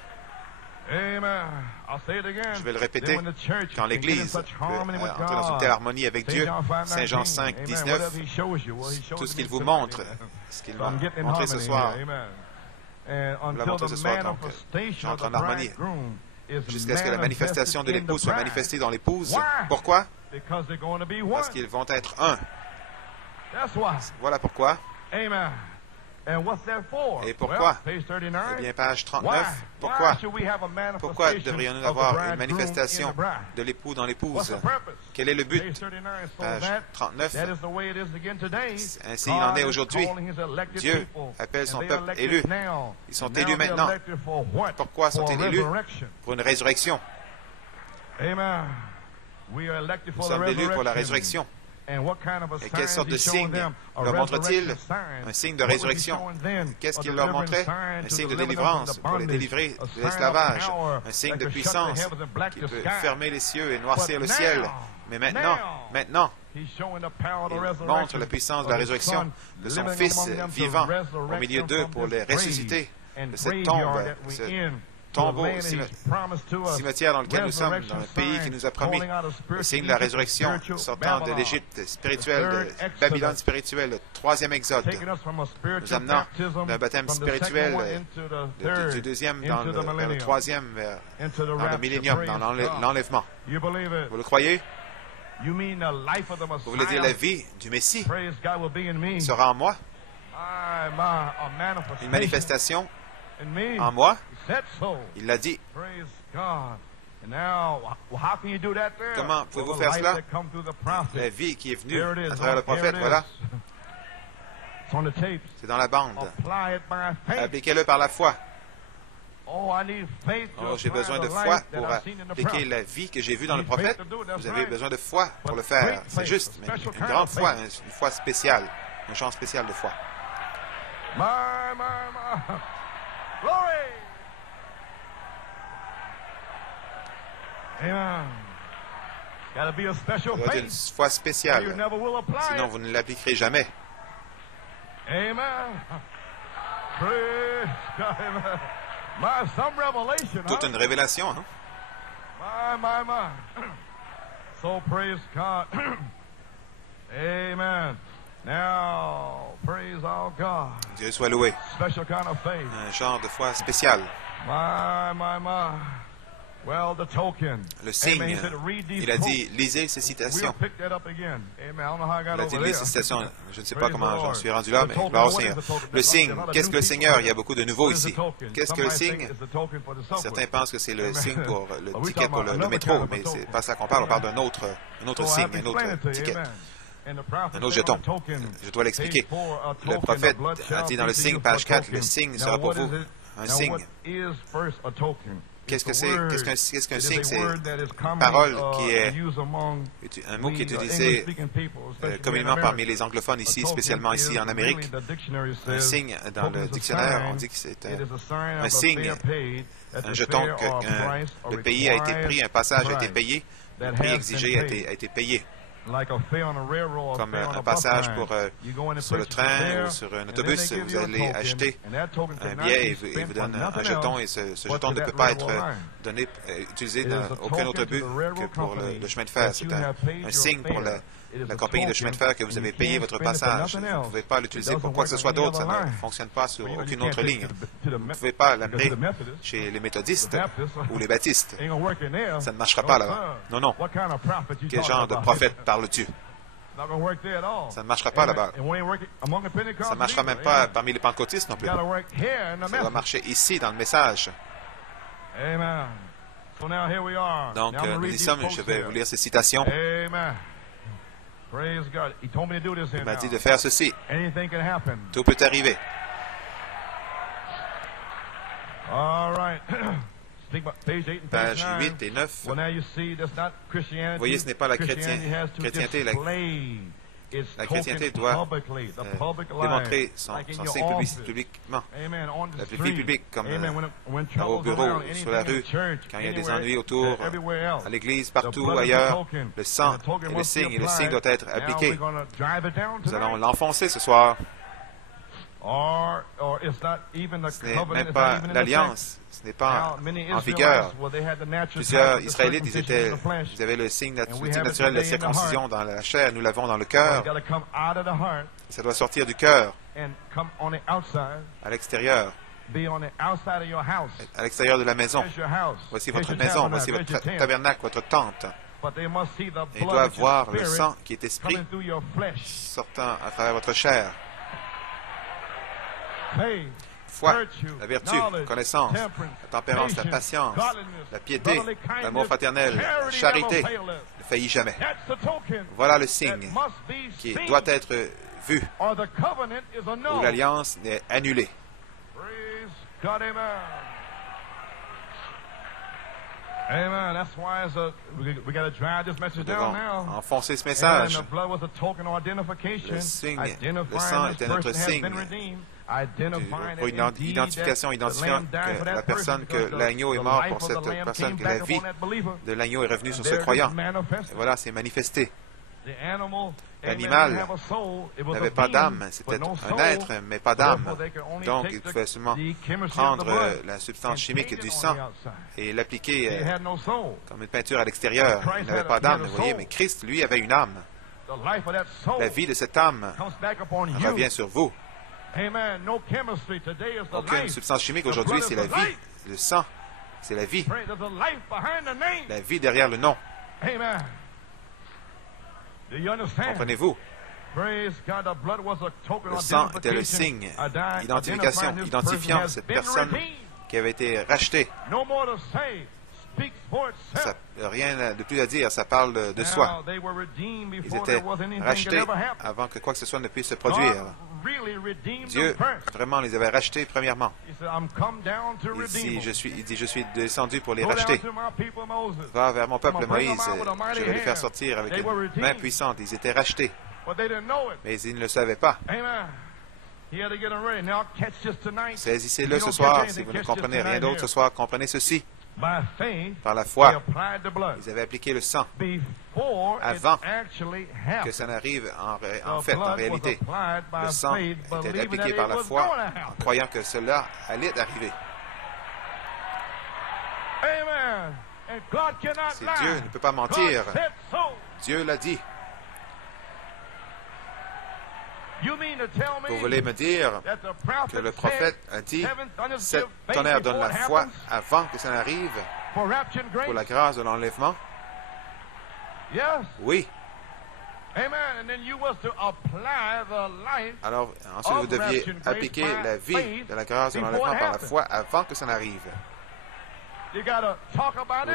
Je vais le répéter. Quand l'Église peut entrer dans une telle harmonie avec Dieu, Saint Jean 5, 19, tout ce qu'il vous montre, ce qu'il m'a montré ce soir, on l'a montré ce soir, donc j'entre en harmonie jusqu'à ce que la manifestation de l'épouse soit manifestée dans l'épouse. Pourquoi? Parce qu'ils vont être un. Voilà pourquoi. Et pourquoi? Eh bien, page 39. Pourquoi devrions-nous avoir une manifestation de l'époux dans l'épouse? Quel est le but? Page 39. Ainsi il en est aujourd'hui. Dieu appelle son peuple élu. Ils sont élus maintenant. Pourquoi sont-ils élus? Pour une résurrection. Nous sommes élus pour la résurrection. Et quelle sorte de signe leur montre-t-il? Un signe de résurrection. Qu'est-ce qu'il leur montrait? Un signe de délivrance pour les délivrer de l'esclavage. Un signe de puissance qui peut fermer les cieux et noircir le ciel. Mais maintenant, il montre la puissance de la résurrection de son Fils vivant au milieu d'eux pour les ressusciter de cette tombe, ce tombeau, cimetière dans lequel nous sommes, dans le pays qui nous a promis le signe de la résurrection, sortant de l'Égypte spirituelle, de Babylone spirituelle, le troisième exode, nous amenant d'un baptême spirituel du deuxième vers le troisième, dans le millénium, dans l'enlèvement. Vous le croyez? Vous voulez dire la vie du Messie sera en moi? Une manifestation en moi? Il l'a dit. Comment pouvez-vous faire cela? La vie qui est venue à travers le prophète, voilà. C'est dans la bande. Appliquez-le par la foi. Oh, j'ai besoin de foi pour appliquer la vie que j'ai vue dans le prophète. Vous avez besoin de foi pour le faire. C'est juste, mais une grande foi, une foi spéciale, un genre spécial de foi. Amen. Ça doit être une foi spéciale, sinon vous ne l'appliquerez jamais. Amen. Toute une révélation, hein? So praise God. Amen. Now, praise our God. Dieu soit loué. Special kind of faith. Un genre de foi spéciale. My. Well, the token. Le signe. Il a dit, lisez ces citations. Il a dit, lisez ces citations. Je ne sais pas comment j'en suis rendu là, mais gloire au Seigneur. Le signe. Qu'est-ce que le Seigneur? Il y a beaucoup de nouveaux ici. Qu'est-ce que le signe? Certains pensent que c'est le signe pour le ticket pour le métro, mais c'est pas ça qu'on parle. On parle d'un autre signe, un autre ticket. Un autre jeton. Je dois l'expliquer. Le prophète a dit dans le signe, page 4, le signe sera pour vous un signe. Qu'est-ce qu'un signe? C'est une parole qui est un mot qui est utilisé communément parmi les anglophones ici, spécialement ici en Amérique. Un signe, dans le dictionnaire, on dit que c'est un signe, un jeton que le pays a été pris, un passage a été payé, le prix exigé a été payé. Comme un passage sur le train ou sur un autobus, vous allez acheter un billet et vous donne un jeton, et ce jeton ne peut pas être utilisé dans aucun autre but que pour le chemin de fer. C'est un signe pour la compagnie de chemin de fer que vous avez payé votre passage. Vous ne pouvez pas l'utiliser pour quoi que ce soit d'autre. Ça ne fonctionne pas sur aucune autre ligne. Vous ne pouvez pas l'amener chez les méthodistes ou les baptistes. Ça ne marchera pas là-bas. Non. Quel genre de prophète parles-tu? Ça ne marchera pas là-bas. Ça ne marchera même pas parmi les pentecôtistes non plus. Ça doit marcher ici, dans le message. Donc, nous y sommes. Je vais vous lire ces citations. Il m'a dit de faire ceci. Tout peut arriver. Pages 8 et 9. Vous voyez, ce n'est pas la chrétienté. La chrétienté doit démontrer son signe publiquement. La vie publique, comme au bureau, sur la rue, quand il y a des ennuis autour, à l'église, partout ailleurs. Le sang et le signe doit être appliqué. Nous allons l'enfoncer ce soir. Ce n'est même pas l'alliance. Ce n'est pas en vigueur. Plusieurs Israélites, ils avaient le signe naturel de la circoncision dans la chair. Nous l'avons dans le cœur. Ça doit sortir du cœur, à l'extérieur. À l'extérieur de la maison. Voici votre maison, voici votre tabernacle, votre tente. Ils doivent voir le sang qui est esprit sortant à travers votre chair. Foi, la vertu, la connaissance, la tempérance, la patience, la piété, l'amour fraternel, la charité ne faillit jamais. Voilà le signe qui doit être vu, où l'alliance est annulée. Nous devons enfoncer ce message. Le sang était notre signe pour une identification, identifiant que la personne, que l'agneau est mort pour cette personne, que la vie de l'agneau est revenue sur ce croyant. Et voilà, c'est manifesté. L'animal n'avait pas d'âme, c'était un être, mais pas d'âme. Donc, il pouvait seulement prendre la substance chimique du sang et l'appliquer comme une peinture à l'extérieur. Il n'avait pas d'âme, vous voyez, mais Christ, lui, avait une âme. La vie de cette âme revient sur vous. Aucune substance chimique aujourd'hui, c'est la vie. Le sang, c'est la vie. La vie derrière le nom. Comprenez-vous? Le sang était le signe, identifiant cette personne qui avait été rachetée. Ça, rien de plus à dire, ça parle de soi. Ils étaient rachetés avant que quoi que ce soit ne puisse se produire. Dieu vraiment les avait rachetés premièrement. Il dit, je suis descendu pour les racheter. Va vers mon peuple Moïse, je vais les faire sortir avec une main puissante. Ils étaient rachetés, mais ils ne le savaient pas. Saisissez-le ce soir, si vous ne comprenez rien d'autre ce soir, comprenez ceci. Par la foi, ils avaient appliqué le sang avant que ça n'arrive en réalité. Le sang était appliqué par la foi en croyant que cela allait arriver. Si Dieu ne peut pas mentir, Dieu l'a dit. Vous voulez me dire que le prophète a dit « 7 tonnerres donnent la foi avant que ça n'arrive pour la grâce de l'enlèvement » ? Oui. Alors, ensuite, vous deviez appliquer la vie de la grâce de l'enlèvement par la foi avant que ça n'arrive. Vous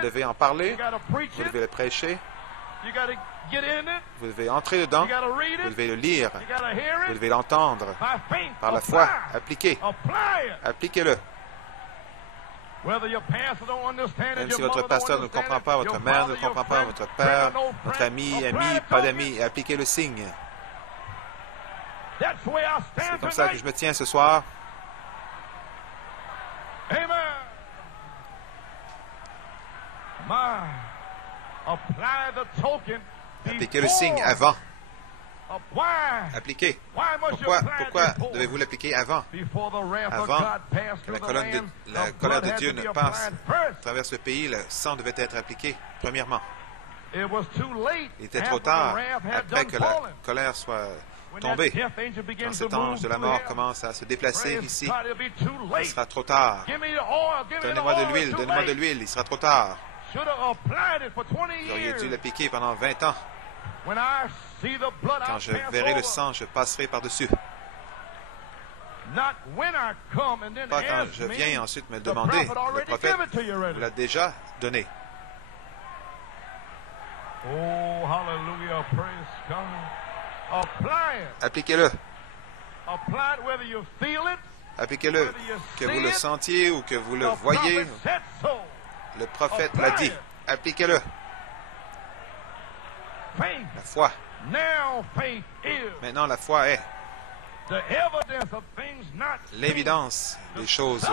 devez en parler, vous devez le prêcher, vous devez entrer dedans, vous devez le lire, vous devez l'entendre. Par la foi, appliquez-le. Même si votre pasteur ne comprend pas, votre mère ne comprend pas, votre père, votre ami, pas d'amis, appliquez le signe. C'est comme ça que je me tiens ce soir. Appliquez le signe avant. Appliquez. Pourquoi devez-vous l'appliquer avant? Avant que la colère de Dieu ne passe à travers ce pays, le sang devait être appliqué premièrement. Il était trop tard après que la colère soit tombée. Quand cet ange de la mort commence à se déplacer ici, il sera trop tard. Donnez-moi de l'huile, il sera trop tard. Vous auriez dû l'appliquer pendant 20 ans. Quand je verrai le sang, je passerai par-dessus. Pas quand je viens et ensuite me demander. Le prophète vous l'a déjà donné. Appliquez-le. Appliquez-le. Que vous le sentiez ou que vous le voyez. Le prophète l'a dit. Appliquez-le. La foi. Maintenant, la foi est l'évidence des choses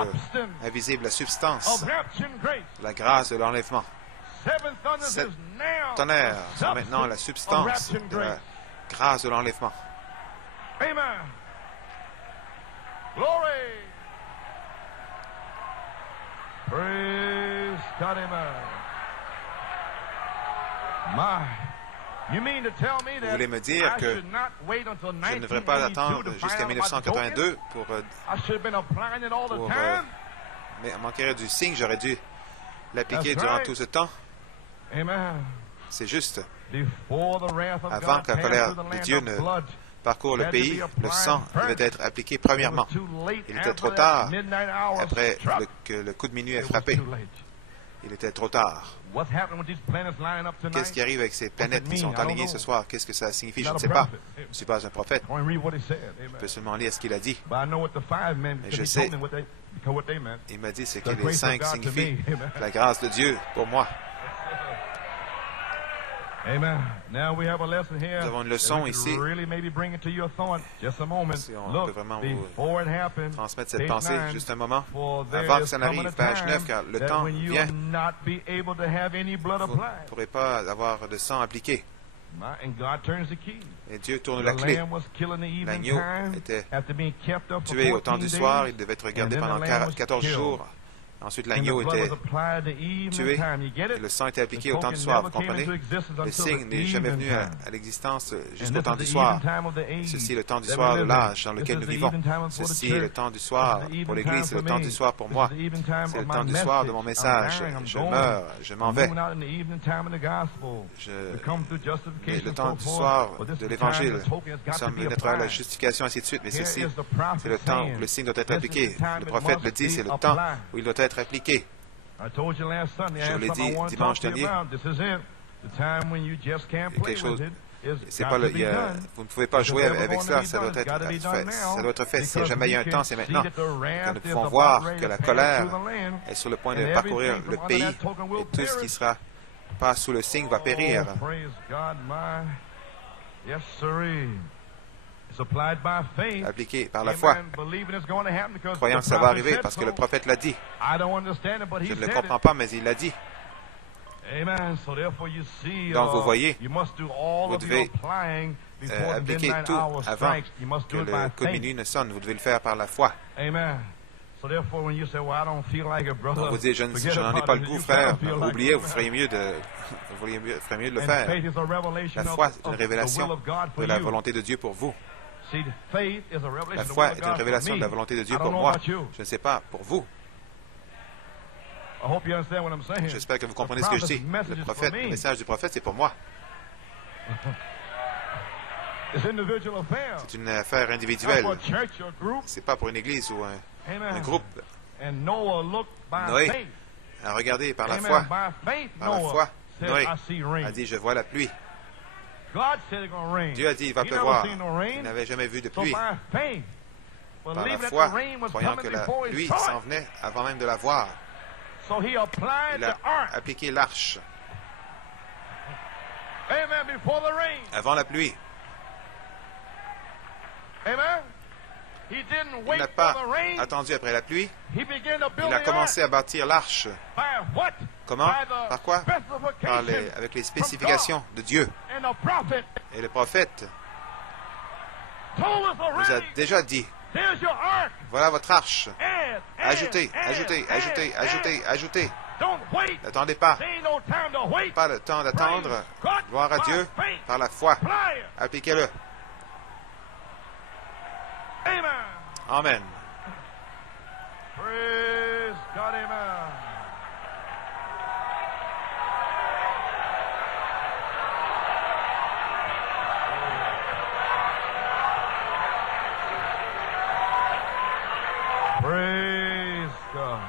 invisibles, la substance, la grâce de l'enlèvement. 7 tonnerres sont maintenant la substance de la grâce de l'enlèvement. Praise God, amen. Vous voulez me dire que je ne devrais pas attendre jusqu'à 1982 pour manquer du signe, j'aurais dû l'appliquer durant tout ce temps. C'est juste. Avant que la colère de Dieu ne parcourt le pays, le sang devait être appliqué premièrement. Il était trop tard après que le coup de minuit ait frappé. Il était trop tard. Qu'est-ce qui arrive avec ces planètes qui sont alignées ce soir? Qu'est-ce que ça signifie? Je ne sais pas. Je ne suis pas un prophète. Je peux seulement lire ce qu'il a dit. Mais je sais. Il m'a dit ce que les 5 signifient. La grâce de Dieu pour moi. Nous avons une leçon ici. Si on peut vraiment vous transmettre cette pensée, juste un moment. Avant que ça n'arrive, page 9, car le temps vient. Vous ne pourrez pas avoir de sang appliqué. Et Dieu tourne la clé. L'agneau était tué au temps du soir. Il devait être gardé pendant 14 jours. Ensuite, l'agneau était tué et le sang était appliqué au temps du soir. Vous comprenez? Le signe n'est jamais venu à l'existence jusqu'au temps du soir. Ceci est le temps du soir de l'âge dans lequel nous vivons. Ceci est le temps du soir pour l'Église. C'est le temps du soir pour moi. C'est le temps du soir de mon message. Je meurs. Je m'en vais. Mais le temps du soir de l'Évangile, nous sommes notre à la justification, ainsi de suite. Mais ceci, c'est le temps où le signe doit être appliqué. Le prophète le dit, c'est le temps où il doit être appliqué. Je vous l'ai dit dimanche dernier. Quelque chose. C'est pas vous ne pouvez pas jouer avec cela. Ça doit être fait. Si jamais il y a un temps, c'est maintenant. Quand nous pouvons voir que la colère est sur le point de parcourir le pays et tout ce qui sera pas sous le signe va périr. Appliqué par la foi, croyant que ça va arriver parce que le prophète l'a dit. Je ne le comprends pas, mais il l'a dit. Donc vous voyez, vous devez appliquer tout avant que le coup de minuit ne sonne. Vous devez le faire par la foi. Donc vous dites, je n'en ai pas le goût, frère. Oubliez, vous feriez mieux de le faire. La foi est une révélation de la volonté de Dieu pour vous. La foi est une révélation de la volonté de Dieu pour moi. Je ne sais pas, pour vous. J'espère que vous comprenez ce que je dis. Le message du prophète, c'est pour moi. C'est une affaire individuelle. C'est pas pour une église ou un groupe. Noé a regardé par la foi. Par la foi, Noé a dit, je vois la pluie. Dieu a dit, il va pleuvoir. Il n'avait jamais vu de pluie. Par la foi, croyant que la pluie s'en venait avant même de la voir. Il a appliqué l'arche avant la pluie. Il n'a pas attendu après la pluie. Il a commencé à bâtir l'arche. Comment? Par quoi? Avec les spécifications de Dieu. Et le prophète nous a déjà dit, voilà votre arche. Ajoutez, ajoutez, ajoutez, ajoutez, ajoutez. N'attendez pas. Pas le temps d'attendre. Gloire à Dieu par la foi. Appliquez-le. Amen. Praise God, amen. Praise God.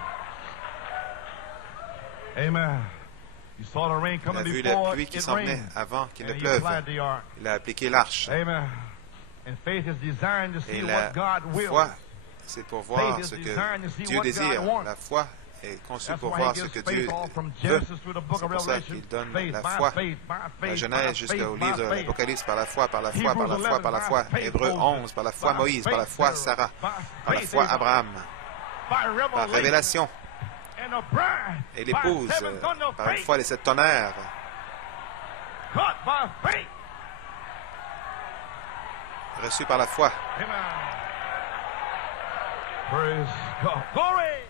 Amen. You saw the rain coming before. Il a vu la pluie qui s'en venait avant qu'il ne pleuve. Il a appliqué l'arche. Amen. Et la foi, c'est pour voir ce que Dieu désire. La foi est conçue pour voir ce que Dieu veut. C'est pour ça qu'il donne la foi. La Genèse jusqu'au livre de l'Apocalypse, par la foi, par la foi, par la foi, par la foi. Hébreux 11, par la foi Moïse, par la foi Sarah, par la foi Abraham, par révélation. Et l'épouse, par une foi les 7 tonnerres. Reçu par la foi. Praise God. Glory.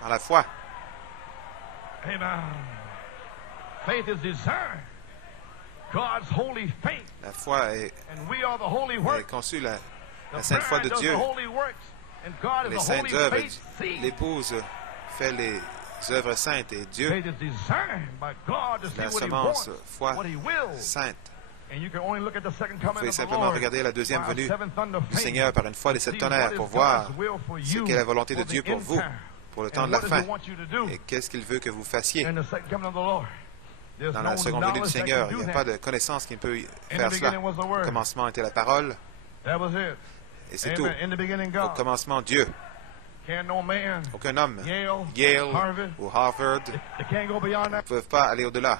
Par la foi. Amen. Faith is designed. God's holy faith. La foi est conçue, la sainte foi de Dieu. Les saintes œuvres. L'épouse fait les œuvres saintes et Dieu, la semence, foi sainte. Vous pouvez simplement regarder la deuxième venue du Seigneur par une foi des 7 tonnerres pour voir ce qu'est la volonté de Dieu pour vous, pour le temps de la fin, et qu'est-ce qu'il veut que vous fassiez. Dans la seconde venue du Seigneur, il n'y a pas de connaissance qui peut faire cela. Au commencement était la parole, et c'est tout. Au commencement, Dieu. Aucun homme, Yale ou Harvard, ne peuvent pas aller au-delà.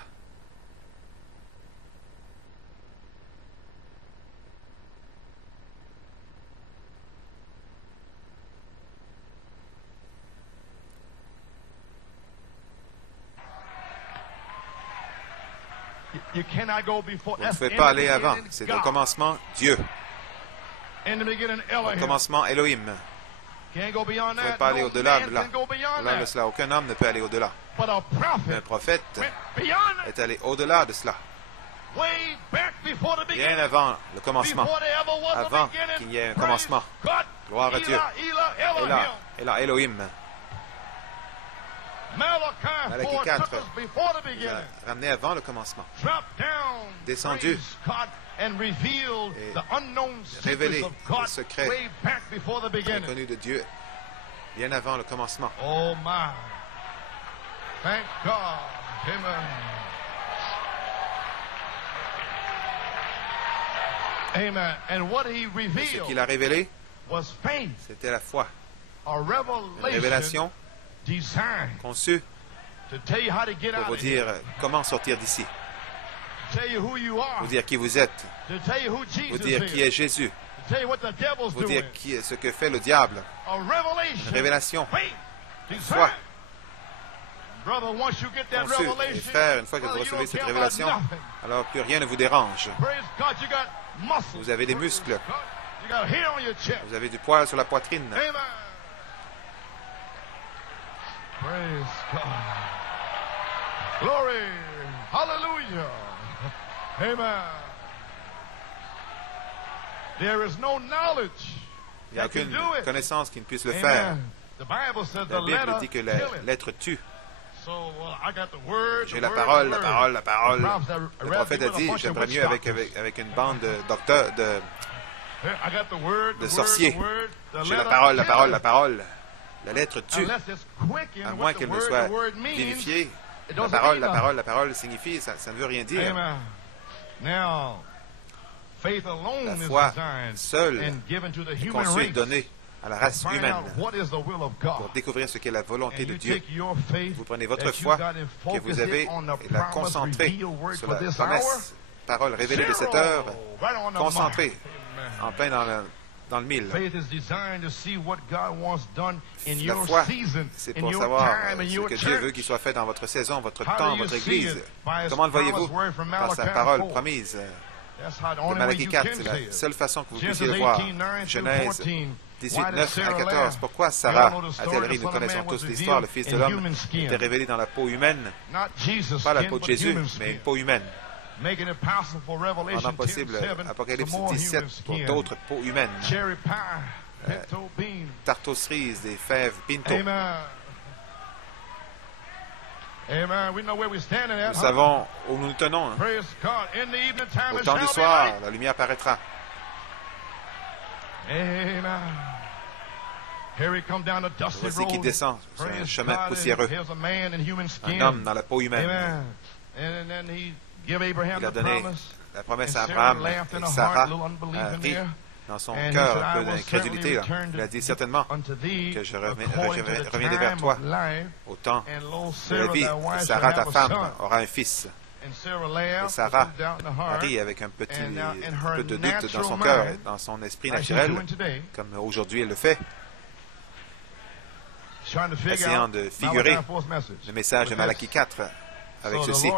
Vous ne pouvez pas aller avant. C'est au commencement Dieu. Au commencement Elohim. Vous ne pouvez pas aller au-delà de là. Au-delà de cela, aucun homme ne peut aller au-delà. Mais un prophète est allé au-delà de cela. Bien avant le commencement. Avant qu'il y ait un commencement. Gloire à Dieu. Et là, Elohim. Malachie 4 il a ramené avant le commencement. Descendu et révélé le secret inconnu de Dieu bien avant le commencement. Oh my. Thank God. Amen. Amen. And what he revealed, ce qu'il a révélé, was faith, c'était la foi. Une révélation conçue pour vous dire comment sortir d'ici. Vous dire qui vous êtes. Vous dire qui est Jésus. Vous dire ce que fait le diable. Une révélation. Une foi. Conçue. Et frères, une fois que vous recevez cette révélation, alors plus rien ne vous dérange. Vous avez des muscles. Vous avez du poil sur la poitrine. Praise God. Glory. Hallelujah. Amen. There is no knowledge. Il n'y a aucune connaissance qui ne puisse le faire. La Bible dit que la lettre tue. J'ai la parole, la parole, la parole. Le prophète a dit, j'aimerais mieux avec une bande de sorciers. J'ai la parole, la parole, la parole. La lettre tue. À moins qu'elle ne soit vivifiée. La parole, la parole, la parole signifie, ça ne veut rien dire. La foi seule est conçue et donnée à la race humaine pour découvrir ce qu'est la volonté de Dieu. Vous prenez votre foi que vous avez et la concentrez sur la promesse, parole révélée de cette heure, concentrée en plein dans le mille. La foi, c'est pour savoir ce que Dieu veut qu'il soit fait dans votre saison, votre temps, votre Église. Comment le voyez-vous? Par sa parole promise de Malachie 4. C'est la seule façon que vous puissiez le voir. Genèse 18, 9 à 14. Pourquoi Sarah a-t-elle ri? Nous connaissons tous l'histoire. Le Fils de l'homme était révélé dans la peau humaine. Pas la peau de Jésus, mais une peau humaine. Rendant possible Apocalypse 17 pour d'autres peaux humaines. Tarte aux cerises, des fèves pinto. Nous savons où nous nous tenons. Au temps du soir, la lumière paraîtra. Voici qui descend sur un chemin poussiéreux. Un homme dans la peau humaine. Il a donné la promesse à Abraham et Sarah a ri dans son cœur un peu d'incrédulité. Il a dit certainement que je reviendrai vers toi au temps de la vie. Et Sarah, ta femme, aura un fils. Et Sarah a ri avec un peu de doute dans son cœur et dans son esprit naturel, comme aujourd'hui elle le fait, essayant de figurer le message de Malachie 4 avec ceci.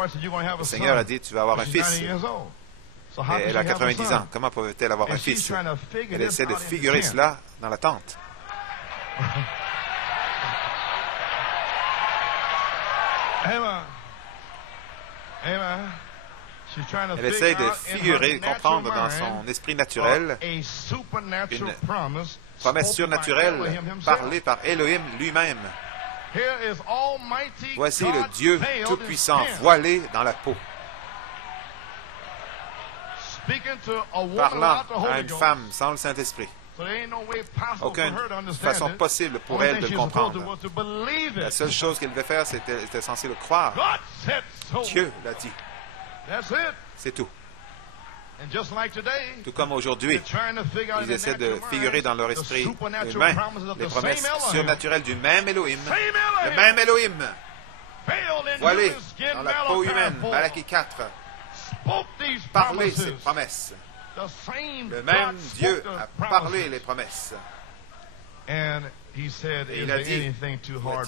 Le Seigneur a dit, tu vas avoir un fils. Et elle a 90 ans. Comment peut-elle avoir un fils? Elle essaie de figurer cela dans la tente. Elle essaie de figurer, comprendre dans son esprit naturel une promesse surnaturelle parlée par Elohim lui-même. Voici le Dieu Tout-Puissant voilé dans la peau, parlant à une femme sans le Saint-Esprit. Aucune façon possible pour elle de le comprendre. La seule chose qu'elle devait faire, c'était censé le croire. Dieu l'a dit. C'est tout. Tout comme aujourd'hui, ils essaient de figurer dans leur esprit humain les promesses surnaturelles du même Elohim. Le même Elohim, voilé dans la peau humaine. Malachie 4. Parler ces promesses. Le même Dieu a parlé les promesses. Et il a dit, y a-t-il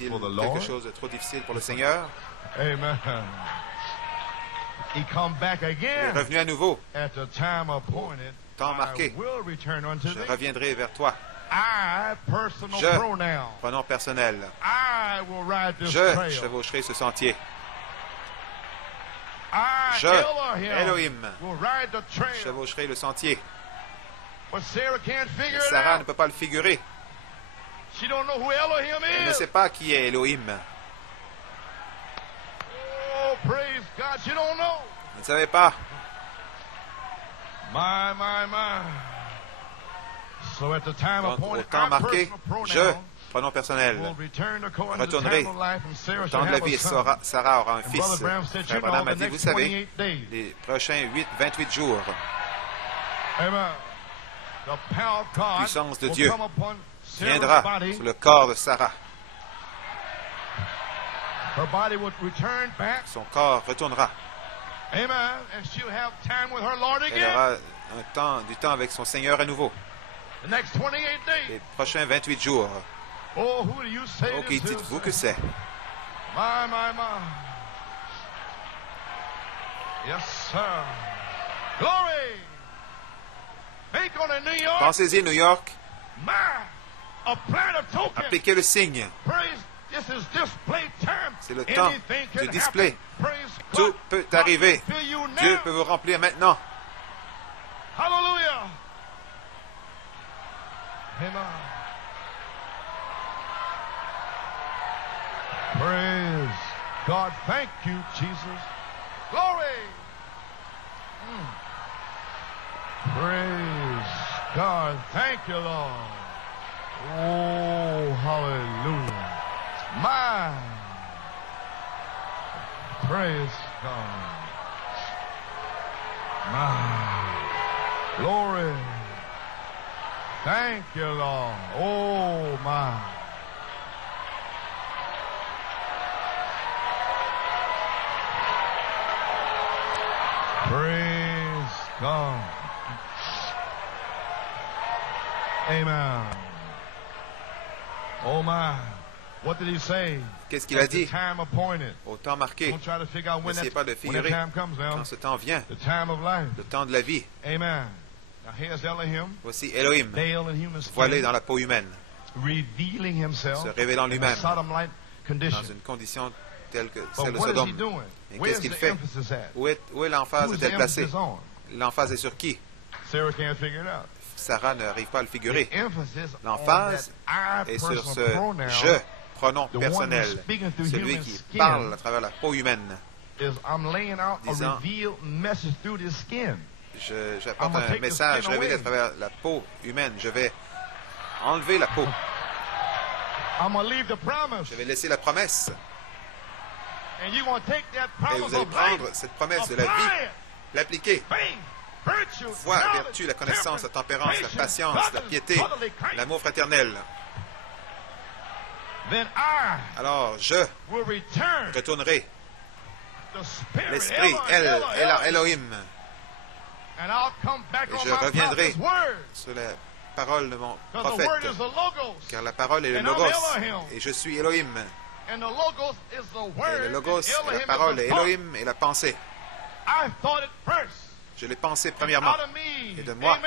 quelque chose de trop difficile pour le Seigneur? Il est revenu à nouveau. Temps marqué. Je reviendrai vers toi. Pronom personnel. Je chevaucherai ce sentier. Je, Elohim, chevaucherai le sentier. Sarah ne peut pas le figurer. Elle ne sait pas qui est Elohim. Vous ne savez pas. Donc, au temps marqué, je, pronom personnel, retournerai au temps de la vie. Sarah aura un fils. Frère Branham a dit, vous savez, les prochains 28 jours, la puissance de Dieu viendra sur le corps de Sarah. Son corps retournera. Elle aura du temps avec son Seigneur à nouveau. Les prochains 28 jours. Oh, qui dites-vous que c'est? Pensez-y, New York. Appliquez le signe. C'est le temps du display. Tout peut arriver. Dieu peut vous remplir maintenant. Hallelujah. Amen. Praise God. Thank you, Jesus. Glory. Praise God. Thank you, Lord. Oh, hallelujah. My. Praise God. My. Glory. Thank you, Lord. Oh, my. Praise God. Amen. Oh, my. What did he say? Qu'est-ce qu'il a dit? Au temps marqué. N'essayez pas de figurer quand ce temps vient. Le temps de la vie. Amen. Voici Elohim, voilé dans la peau humaine, se révélant lui-même dans une condition telle que celle de Sodome. Et qu'est-ce qu'il fait? Où est l'emphase est-elle placée? L'emphase est sur qui? Sarah n'arrive pas à le figurer. L'emphase est sur ce « je », pronom personnel, celui qui parle à travers la peau humaine, disant j'apporte un message révélé à travers la peau humaine. Je vais enlever la peau. Je vais laisser la promesse. Et vous allez prendre cette promesse de la vie, l'appliquer. Foi, vertu, la connaissance, la tempérance, la patience, la piété, l'amour fraternel. Alors je retournerai. L'esprit, Elohim. Et je reviendrai sur la parole de mon prophète, car la parole est le Logos, et je suis Elohim. Et le Logos, la parole est Elohim et la pensée. Je l'ai pensé premièrement, et de moi,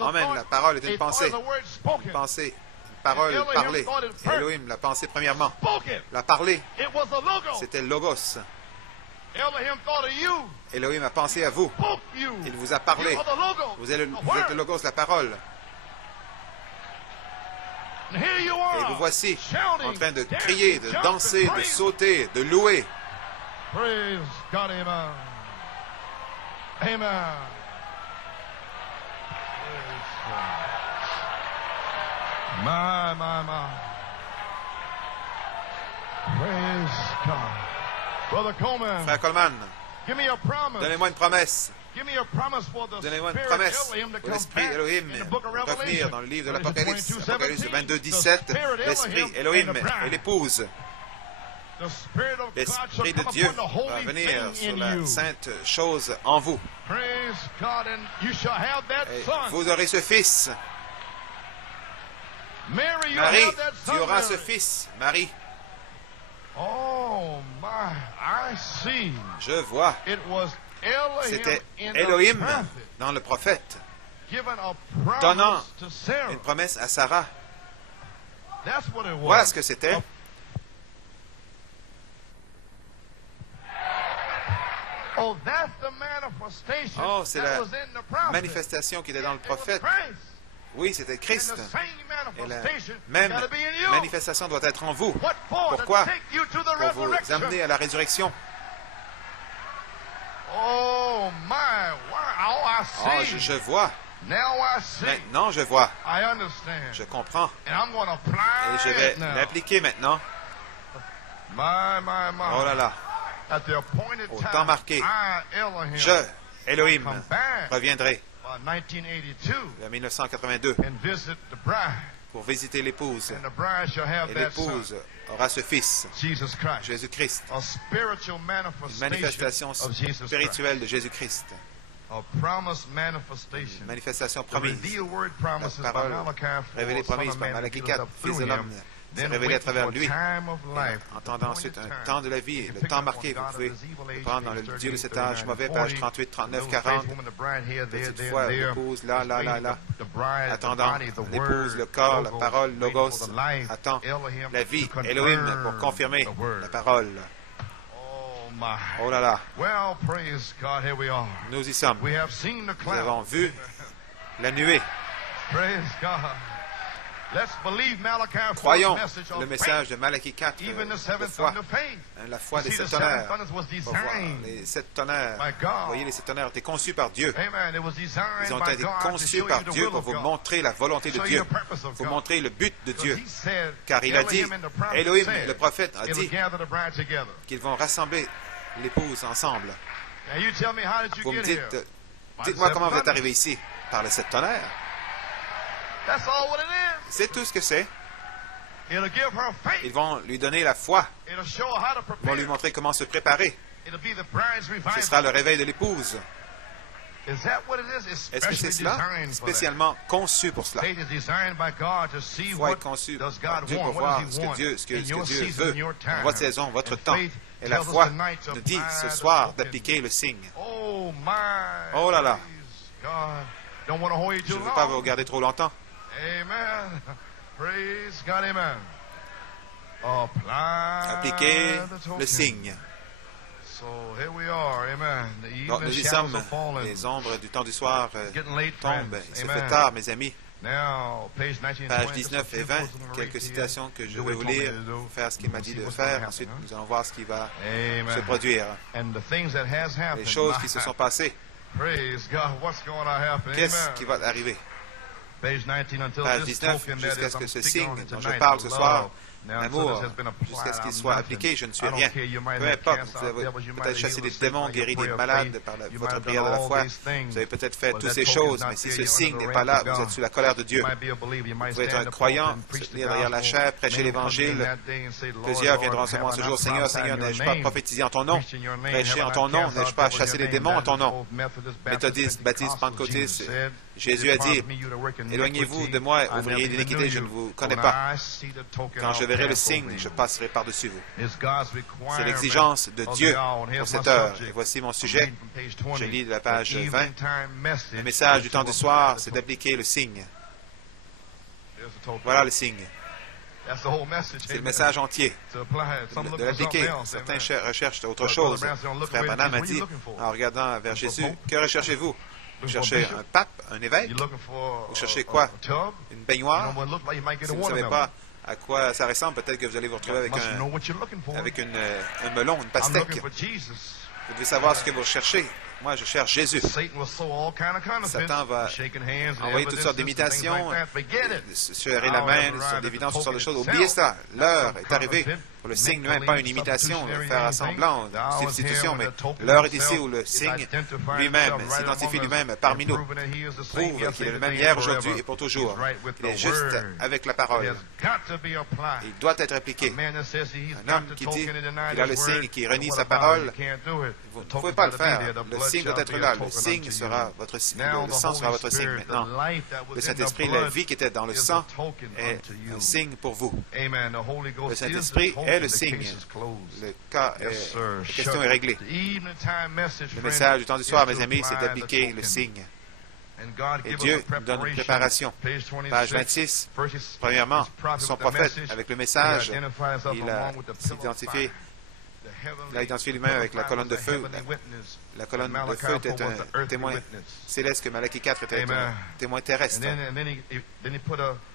amen, la parole est une pensée, une parole parlée. Elohim l'a pensé premièrement, la parler, c'était le Logos. Elohim a pensé à vous. Il vous a parlé. Vous êtes le Logos, la parole. Et vous voici en train de crier, de danser, de sauter, de louer. Amen. My. Praise God. Brother Coleman. Frère Coleman, donnez-moi une promesse. Donnez-moi une promesse pour l'esprit Elohim revenir dans le livre de l'Apocalypse, Apocalypse 22, 17, l'esprit Elohim et l'épouse. L'esprit de Dieu va venir sur la sainte chose en vous. Et vous aurez ce fils. Marie, tu auras ce fils, Marie. Je vois. C'était Elohim dans le prophète, donnant une promesse à Sarah. Voilà ce que c'était. Oh, c'est la manifestation qui était dans le prophète. Oui, c'était Christ. Et la même manifestation doit être en vous. Pourquoi? Pour vous amener à la résurrection. Oh, je vois. Maintenant, je vois. Je comprends. Et je vais l'appliquer maintenant. Oh là là. Au temps marqué, je, Elohim, reviendrai en 1982 pour visiter l'épouse. Et l'épouse aura ce fils, Jésus-Christ. Une manifestation spirituelle de Jésus-Christ. Une manifestation promise. La parole révélée promise par Malachi 4, Fils de l'homme. C'est révélé à travers lui. Entendant ensuite un temps de la vie, le temps marqué, vous pouvez le prendre dans le Dieu de cet âge mauvais, page 38, 39, 40. Petite fois, l'épouse, là, attendant l'épouse, le corps, la parole, logos, attend la vie, Elohim, pour confirmer la parole. Oh là là. Nous y sommes. Nous avons vu la nuée. Croyons le message de Malachi 4 de foi, la foi des sept tonnerres. Les sept tonnerres, vous voyez, les sept tonnerres ont été conçus par Dieu. Ils ont été conçus par Dieu pour vous montrer la volonté de Dieu, vous montrer le but de Dieu. Car il a dit, Elohim, le prophète, a dit qu'ils vont rassembler l'épouse ensemble. Vous me dites, dites-moi comment vous êtes arrivé ici, par les sept tonnerres. C'est tout ce que c'est. Ils vont lui donner la foi. Ils vont lui montrer comment se préparer. Ce sera le réveil de l'épouse. Est-ce que c'est cela? Spécialement conçu pour cela. Il faut être conçu par Dieu pour voir ce que Dieu veut en votre saison, votre temps. Et la foi nous dit ce soir d'appliquer le signe. Oh là là. Je ne veux pas vous regarder trop longtemps. Amen. Praise God, amen. Appliquez le signe. Donc, nous y sommes. Les ombres du temps du soir tombent. Il se fait tard, mes amis. Pages 19 et 20, quelques citations que je vais vous lire, faire ce qu'il m'a dit de faire. Ensuite, nous allons voir ce qui va se produire. Les choses qui se sont passées. Qu'est-ce qui va arriver? Page 19, jusqu'à ce que ce signe dont je parle ce soir, l'amour, jusqu'à ce qu'il soit appliqué, je ne suis rien. Peu importe, vous avez peut-être chassé des démons, guéri des malades par votre prière de la foi. Vous avez peut-être fait toutes ces choses, mais si ce signe n'est pas là, vous êtes sous la colère de Dieu. Vous pouvez être un croyant, se tenir derrière la chair, prêcher l'Évangile. Plusieurs viendront ce jour, Seigneur, Seigneur, n'ai-je pas prophétisé en ton nom? Prêcher en ton nom, n'ai-je pas chassé des démons en ton nom? Méthodiste, baptiste, pentecôtiste, Jésus a dit, éloignez-vous de moi, ouvriers d'iniquité, je ne vous connais pas. Quand je verrai le signe, je passerai par-dessus vous. C'est l'exigence de Dieu pour cette heure. Et voici mon sujet. Je lis de la page 20. Le message du temps du soir, c'est d'appliquer le signe. Voilà le signe. C'est le message entier. De l'appliquer. Certains recherchent autre chose. Frère Branham a dit, en regardant vers Jésus, que recherchez-vous? Vous cherchez un pape, un évêque? Vous cherchez quoi? Une baignoire? Si vous ne savez pas à quoi ça ressemble, peut-être que vous allez vous retrouver avec un melon, une pastèque. Vous devez savoir ce que vous recherchez. Moi, je cherche Jésus. Satan va envoyer toutes sortes d'imitations, se serrer la main, sur d'évidence, toutes sortes de choses. Oubliez ça. L'heure est arrivée. Pour le signe lui-même, pas une imitation, faire semblant, une substitution, mais l'heure est ici où le signe lui-même s'identifie lui-même parmi nous, prouve qu'il est le même hier, aujourd'hui et pour toujours. Il est juste avec la parole. Il doit être appliqué. Un homme qui dit qu'il a le signe et qui renie sa parole, vous ne pouvez pas le faire. Le signe doit être là. Le signe sera votre signe. Le sang sera votre signe maintenant. Le Saint-Esprit, la vie qui était dans le sang, est un signe pour vous. Le Saint-Esprit est est le signe. Le cas la question est réglée. Le message du temps du soir, mes amis, c'est d'appliquer le signe. Et Dieu nous donne une préparation. Page 26, premièrement, son prophète, avec le message, il a identifié lui-même avec la colonne de feu. La colonne de feu était un témoin céleste, que Malachie 4 était un témoin terrestre.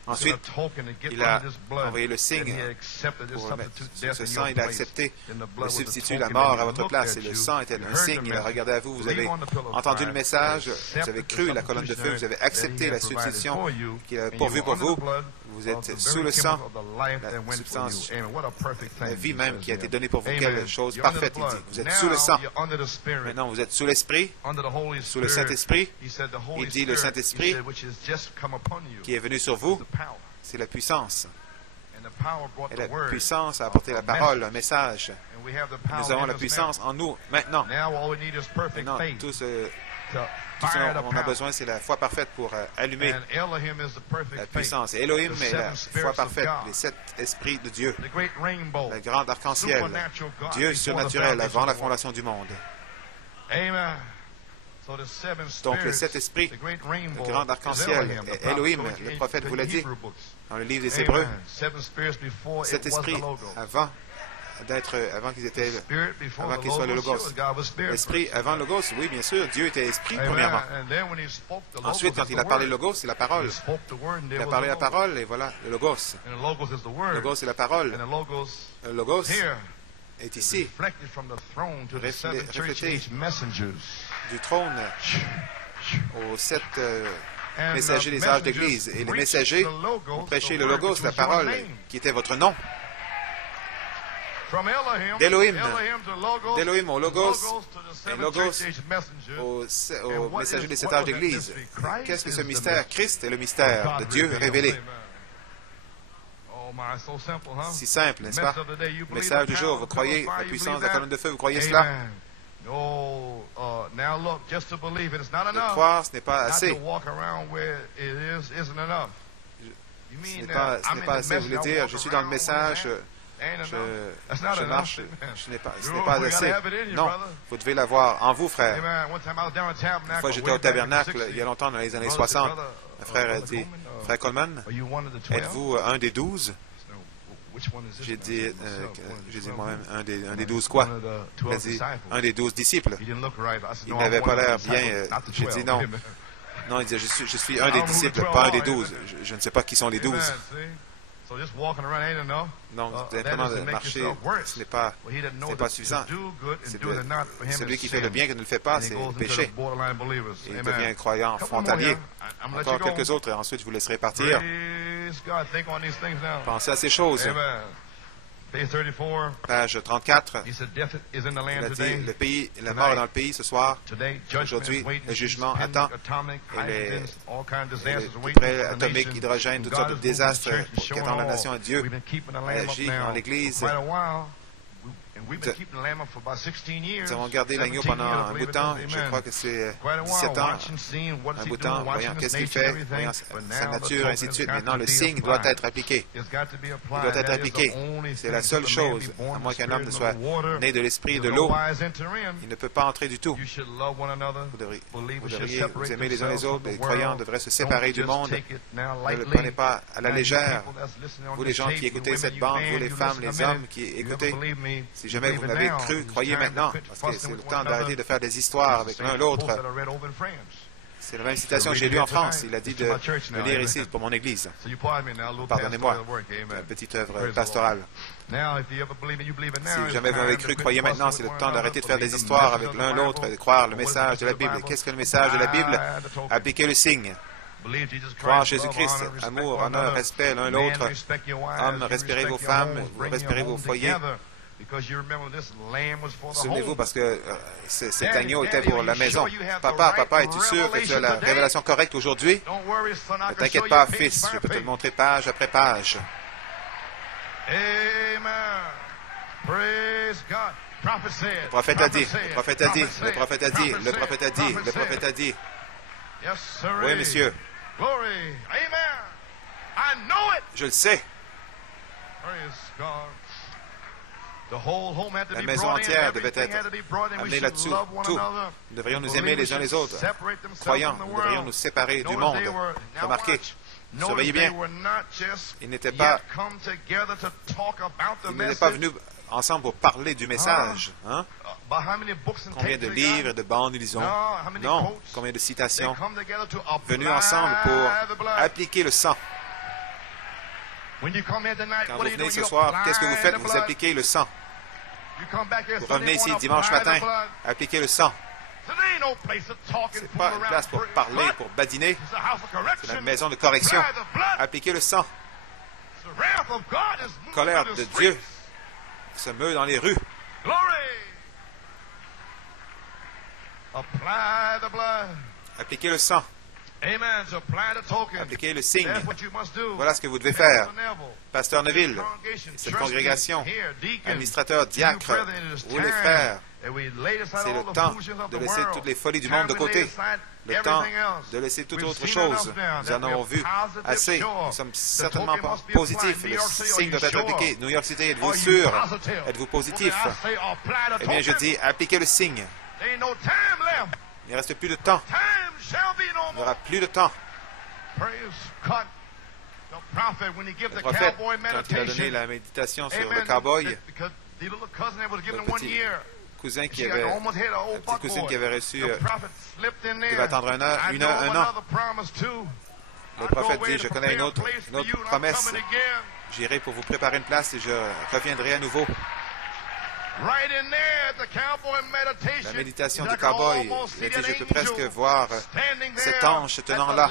Ensuite, il a envoyé le signe pour mettre sur ce sang. Il a accepté le substitut, la mort à votre place. Et le sang était un signe. Il a regardé à vous. Vous avez entendu le message. Vous avez cru la colonne de feu. Vous avez accepté la substitution qu'il a pourvue pour vous. Vous êtes sous le sang, la substance, la vie même qui a été donnée pour vous. Quelle chose parfaite, il dit. Vous êtes sous le sang. Maintenant, vous êtes sous l'Esprit, sous le Saint-Esprit. Il dit le Saint-Esprit qui est venu sur vous, c'est la puissance. Et la puissance a apporté la parole, un message. Nous avons la puissance en nous maintenant. Maintenant, tout ce dont on a besoin, c'est la foi parfaite pour allumer la puissance. Et Elohim est la foi parfaite, les 7 esprits de Dieu, le grand arc-en-ciel, Dieu surnaturel avant la fondation du monde. Donc les 7 esprits, le grand arc-en-ciel, et Elohim, le prophète vous l'a dit dans le livre des Hébreux, 7 esprits avant qu'ils soient le Logos. L'Esprit avant le Logos, oui, bien sûr, Dieu était Esprit, premièrement. Ensuite, quand il a parlé Logos, c'est la parole. Il a parlé la parole, et voilà, le Logos. Le Logos, c'est la parole. Le Logos est ici, reflété du trône aux 7 messagers des âges d'Église. Et les messagers ont prêché le Logos, la parole, qui était votre nom. D'Elohim au Logos, et Logos au messager des 7 âges d'Église. Qu'est-ce que ce mystère? Christ est le mystère de Dieu révélé. Si simple, n'est-ce pas? Le message du jour, vous croyez la puissance de la colonne de feu, vous croyez cela? De croire, ce n'est pas assez. Ce n'est pas assez. Vous voulez dire, je suis dans le message, je marche, ce n'est pas assez. Non, vous devez l'avoir en vous, frère. Une fois, j'étais au tabernacle, il y a longtemps, dans les années 60. Un frère a dit, frère Coleman, êtes-vous un des 12? J'ai dit moi-même, un des 12 quoi? Il a dit, un des 12 disciples. Il n'avait pas l'air bien. J'ai dit non. Non, il disait, je suis un des disciples, pas un des 12. Je ne sais pas qui sont les 12. Non, simplement de marcher, ce n'est pas suffisant. Celui qui fait le bien qui ne le fait pas, c'est le péché. Et il devient croyant frontalier. Encore quelques autres, et ensuite je vous laisserai partir. Pensez à ces choses. Page 34, il a dit, la mort est dans le pays ce soir. Aujourd'hui, le jugement attend. Et les prêts atomiques, hydrogène, toutes sortes de désastres qui attendent la nation à Dieu agit dans l'Église. Nous avons gardé l'agneau pendant un bout de temps, je crois que c'est 17 ans, un bout de temps, voyant qu'est-ce qu'il fait, voyant sa nature, ainsi de suite. Maintenant, le signe doit être appliqué. Il doit être appliqué. C'est la seule chose, à moins qu'un homme ne soit né de l'esprit et de l'eau, il ne peut pas entrer du tout. Vous devriez vous aimer les uns les autres. Les croyants devraient se séparer du monde. Ne le prenez pas à la légère. Vous, les gens qui écoutez cette bande, vous, les femmes, les hommes qui écoutez, si jamais vous l'avez cru, croyez maintenant, parce que c'est le temps d'arrêter de faire des histoires avec l'un l'autre. C'est la même citation que j'ai lue en France. Il a dit de me lire ici pour mon Église. Pardonnez-moi, une petite œuvre pastorale. Si jamais vous m'avez cru, croyez maintenant. C'est le temps d'arrêter de faire des histoires avec l'un l'autre et de croire le message de la Bible. Qu'est-ce que le message de la Bible? Appliquer le signe. Croire en Jésus-Christ, amour, honneur, respect l'un l'autre. Hommes, respirez vos femmes, respirez vos foyers. Souvenez-vous, parce que cet agneau était pour la maison. Papa, es-tu sûr que tu as la révélation correcte aujourd'hui? Ne t'inquiète pas, fils, je peux te le montrer page après page. Le prophète a dit, le prophète a dit, le prophète a dit, le prophète a dit, le prophète a dit. Oui, monsieur. Je le sais. La maison entière devait être amenée là-dessous. Tout. Nous devrions nous aimer les uns les autres. Croyants, nous devrions nous séparer du monde. Remarquez, surveillez bien, ils n'étaient pas venus ensemble pour parler du message. Hein? Combien de livres et de bandes ils ont? Non. Combien de citations? Venus ensemble pour appliquer le sang. Quand vous venez ce soir, qu'est-ce que vous faites? Vous appliquez le sang. Vous revenez ici dimanche matin, appliquez le sang. Ce n'est pas une place pour parler, pour badiner. C'est la maison de correction. Appliquez le sang. La colère de Dieu se meut dans les rues. Appliquez le sang. Appliquez le signe. Voilà ce que vous devez faire. Pasteur Neville, cette congrégation, administrateur, diacre, vous les frères, c'est le temps de laisser toutes les folies du monde de côté. Le temps de laisser toute autre chose. Nous en avons vu assez. Nous sommes certainement positifs. Le signe doit être appliqué. New York City, êtes-vous sûr? Êtes-vous positif? Eh bien, je dis, appliquez le signe. Il ne reste plus de temps. Il n'y aura plus de temps. Le prophète, quand il a donné la méditation sur le cowboy, le petit cousin qui avait, la petite cousine qui avait reçu, devait attendre un an. Le prophète dit, je connais une autre promesse. J'irai pour vous préparer une place et je reviendrai à nouveau. La méditation du cowboy, il a dit, je peux presque voir cet ange se tenant là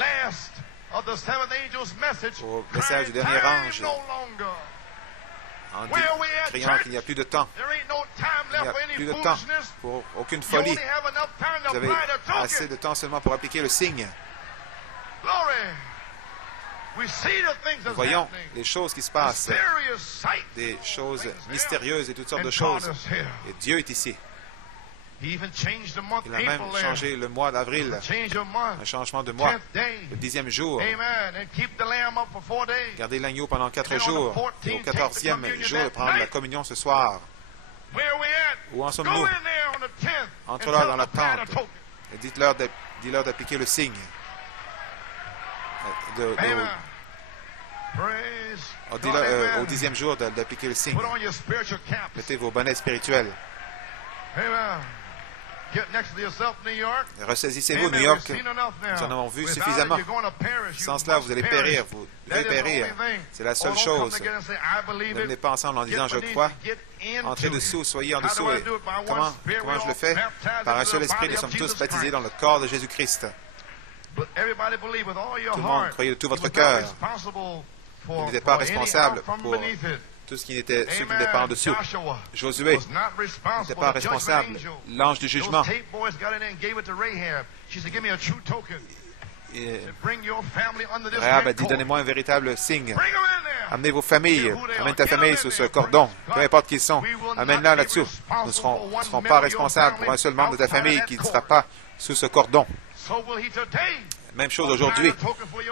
au message du dernier ange en criant qu'il n'y a plus de temps. Il n'y a plus de temps pour aucune folie. Vous avez assez de temps seulement pour appliquer le signe. Nous voyons les choses qui se passent, des choses mystérieuses et toutes sortes de choses. Et Dieu est ici. Il a même changé le mois d'avril, un changement de mois, le 10e jour. Gardez l'agneau pendant 4 jours, et au 14e jour de prendre la communion ce soir. Où en sommes-nous? Entre là dans la tente et dis-leur d'appliquer le signe. Au 10e jour d'appliquer le signe. Mettez vos bonnets spirituels. Ressaisissez-vous, New York. Nous en avons vu suffisamment. Sans cela, vous allez périr. Vous allez périr. C'est la seule chose. Ne venez pas ensemble en disant « je crois ». Entrez dessous, soyez en dessous. Et comment je le fais? Par un seul esprit, nous sommes tous baptisés dans le corps de Jésus-Christ. Tout le monde, croyez de tout votre cœur. Vous n'êtes pas responsable pour tout ce qui n'était en dessous. Josué n'était pas responsable. L'ange du jugement. Rahab a dit, donnez-moi un véritable signe. Amenez vos familles. Amène ta famille sous ce cordon. Peu importe qui ils sont. Amène-la là-dessous. Nous ne serons pas responsables pour un seul membre de ta famille qui ne sera pas sous ce cordon. Même chose aujourd'hui.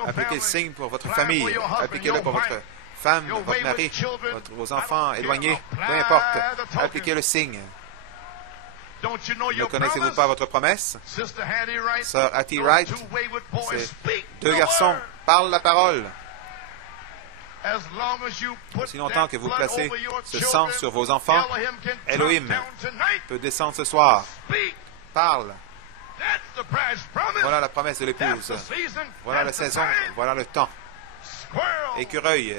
Appliquez le signe pour votre famille. Appliquez-le pour votre femme, votre mari, vos enfants éloignés. Peu importe. Appliquez le signe. Ne connaissez-vous pas votre promesse? Sœur Hattie Wright, c'est 2 garçons. Parlent la parole. Si longtemps que vous placez ce sang sur vos enfants, Elohim peut descendre ce soir. Parle. Voilà la promesse de l'épouse. Voilà la saison. Voilà le temps. Écureuil,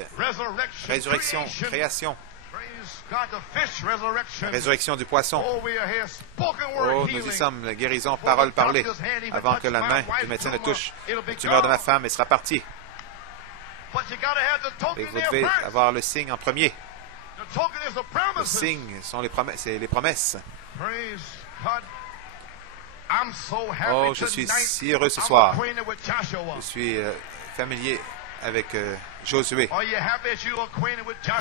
résurrection, création. Résurrection du poisson. Oh, nous y sommes, la guérison, parole parlée. Avant que la main du médecin ne touche la tumeur de ma femme, elle sera partie. Et vous devez avoir le signe en premier. Le signe sont les promesses. Oh, je suis si heureux ce soir. Je suis familier avec Josué.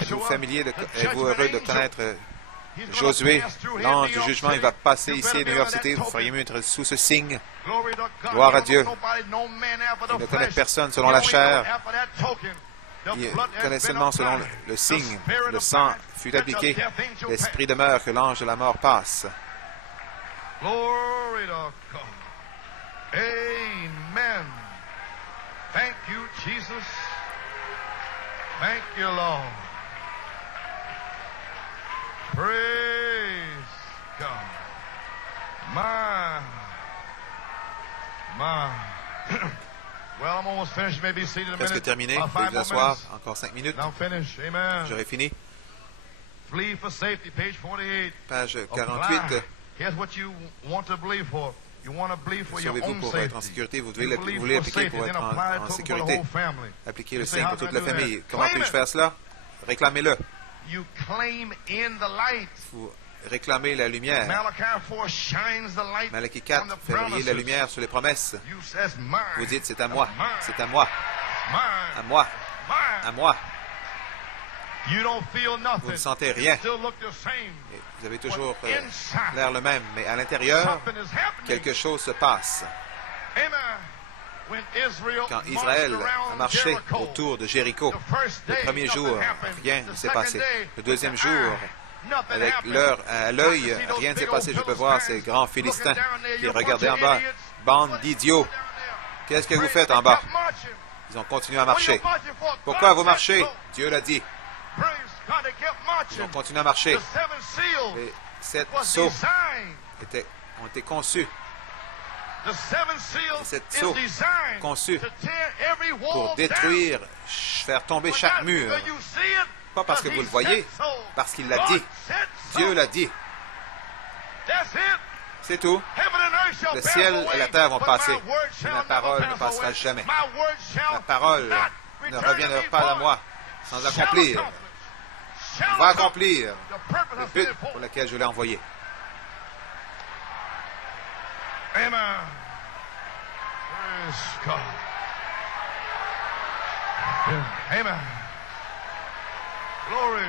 Êtes-vous familier, êtes-vous heureux de connaître Josué? L'ange du jugement, il va passer ici à New York City. Vous feriez mieux être sous ce signe. Gloire à Dieu. Il ne connaît personne selon la chair. Il connaît seulement selon le signe. Le sang fut appliqué. L'esprit demeure que l'ange de la mort passe. Glory to God. Amen. Thank you, Jesus. Thank you, Lord. Praise God. My. Well, I'm almost finished. Maybe seated a minute. Presque terminé. Vous pouvez vous asseoir. Encore 5 minutes. I'm finished. Amen. J'aurai fini. Flee for safety, page 48. Page 48. Here's what you want to believe for. You want to believe for your Sauvez-vous own pour safety. être en sécurité. Vous You believe voulez for appliquer safety, pour then être apply it en for the sécurité. whole family. Appliquez le You say, signe how pour toute can la I do that? famille. Comment Claim puis-je it. faire cela? Réclamez-le. You claim in the light. Vous réclamez la lumière. Malachi 4 shines the light Malachie on 4 the fait briller la promises. lumière sur les promesses. You says, mine. Vous dites, c'est à moi. Mine. C'est à moi. Mine. À moi. À Mine. moi. You don't feel Vous nothing. ne sentez rien. You still look the same. Et vous avez toujours But inside, l'air le même. Mais à l'intérieur, something is happening. quelque chose se passe. Amen. When Israel Quand Israël marched a around marché Jericho, autour de Jéricho, the first le day, premier nothing jour, happened. rien The ne s'est second passé. day, Le deuxième with the jour, eye, nothing avec happened. l'heure à l'œil, I can see those rien ne s'est big passé. old Je peux voir ces Philistines grands Philistins looking down there. qui You're a bunch regardaient en of bas. idiots. Bande What d'idiots. down there? Qu'est-ce que vous Praise faites God. en bas? Kept marching. Ils ont continué à What are marcher. you marching for? Pourquoi God vous said marchez? so. Dieu l'a dit. Praise God. They kept Ils marching. ont continué à marcher. The seven seals Les 7 was sceaux designed. ont été conçus The seven seals Et cette is sceau designed conçu to tear every wall pour down. détruire, faire tomber But chaque not mur. because you see it, Pas parce que but vous he le voyez, said so. parce qu'il l'a God dit. said so. Dieu l'a dit. That's it. C'est tout. Heaven and earth shall Le pass ciel away, et la terre vont but passer, my word mais shall ma never parole pass ne passera away. jamais. My word shall Ma parole not ne return reviendra to me pas à void. moi sans Shall accomplir. accomplish. Shall Va accomplish accomplir the purpose le of but it for. pour lequel je l'ai envoyé. Amen. Praise God. Amen. Glory.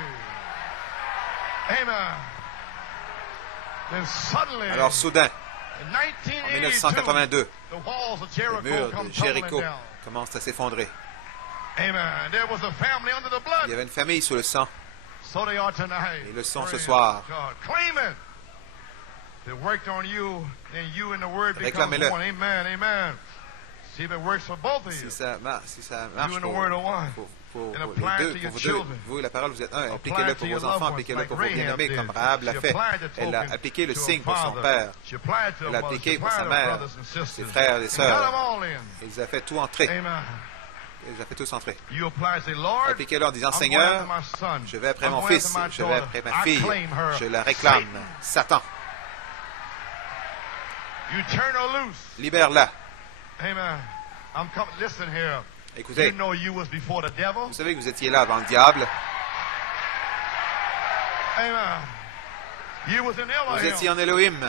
Amen. Then suddenly, Alors soudain, in en 1982, 1982, the walls of le Jericho mur come de Jéricho tumbling down. commence à s'effondrer. Amen. There was a family under the blood. Il y avait une famille sous le sang. So they are tonight. Ils le sont ce Praise soir. God. Claim it. If it worked on you, then you and the word becomes Réclamez-le. one. Amen. Amen. See if it works for both of you. Si ça marche You and the word are one. pour And les apply it deux, to pour your vous deux, children. vous et la parole, vous êtes un. Apply Appliquez-le it pour to your vos loved enfants, ones, appliquez-le like pour vos Rahab bien-aimés, did. comme Rahab l'a She fait. applied the Elle a token appliqué le to her signe pour son father. père. She applied it to her Elle l'a mother. appliqué She pour sa applied it to her mère, brothers and sisters. ses frères et And got sœurs. them all in. Il les a fait tout entrer. Amen. Il les a fait tous entrer. You apply, say, Lord, Appliquez-le en disant, I'm going Seigneur, after my son. je vais après I'm mon going fils, after my je vais daughter. après ma I fille, claim her. je la réclame. Satan, You turn her loose. libère-la. Amen. I'm coming. Listen here. Écoutez, You know you was before the devil. vous savez que vous étiez là avant le diable. Amen. You was in Vous Elohim. étiez en Elohim.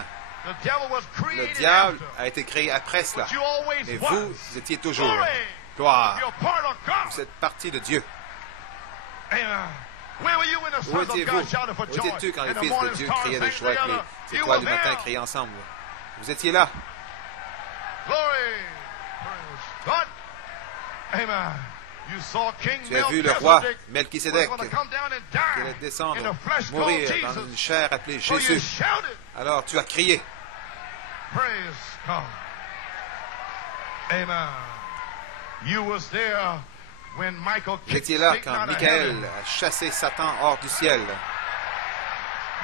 The devil was Le created diable after. a été créé après cela. But you always Mais was. vous étiez toujours. Glory. Gloire. You're part of God. Vous êtes partie de Dieu. Amen. Where were you when the Où sons of étiez-vous? God shouted for Où joy? étais-tu quand les And the fils de morning Dieu stars criaient de sang joie, que together? les You étoiles were du matin there. criaient ensemble? Vous étiez là. Glory. Praise God. Amen. You saw King Tu as vu le roi Melchisédek was going to come down and qui die allait descendre, in the flesh called mourir Jesus. dans une chair appelée So you Jésus. shouted. Alors tu as crié. Praise God. Amen. You was there when Michael Vous kicked étiez là Satan quand out of Michael heaven. a chassé Satan hors du ciel.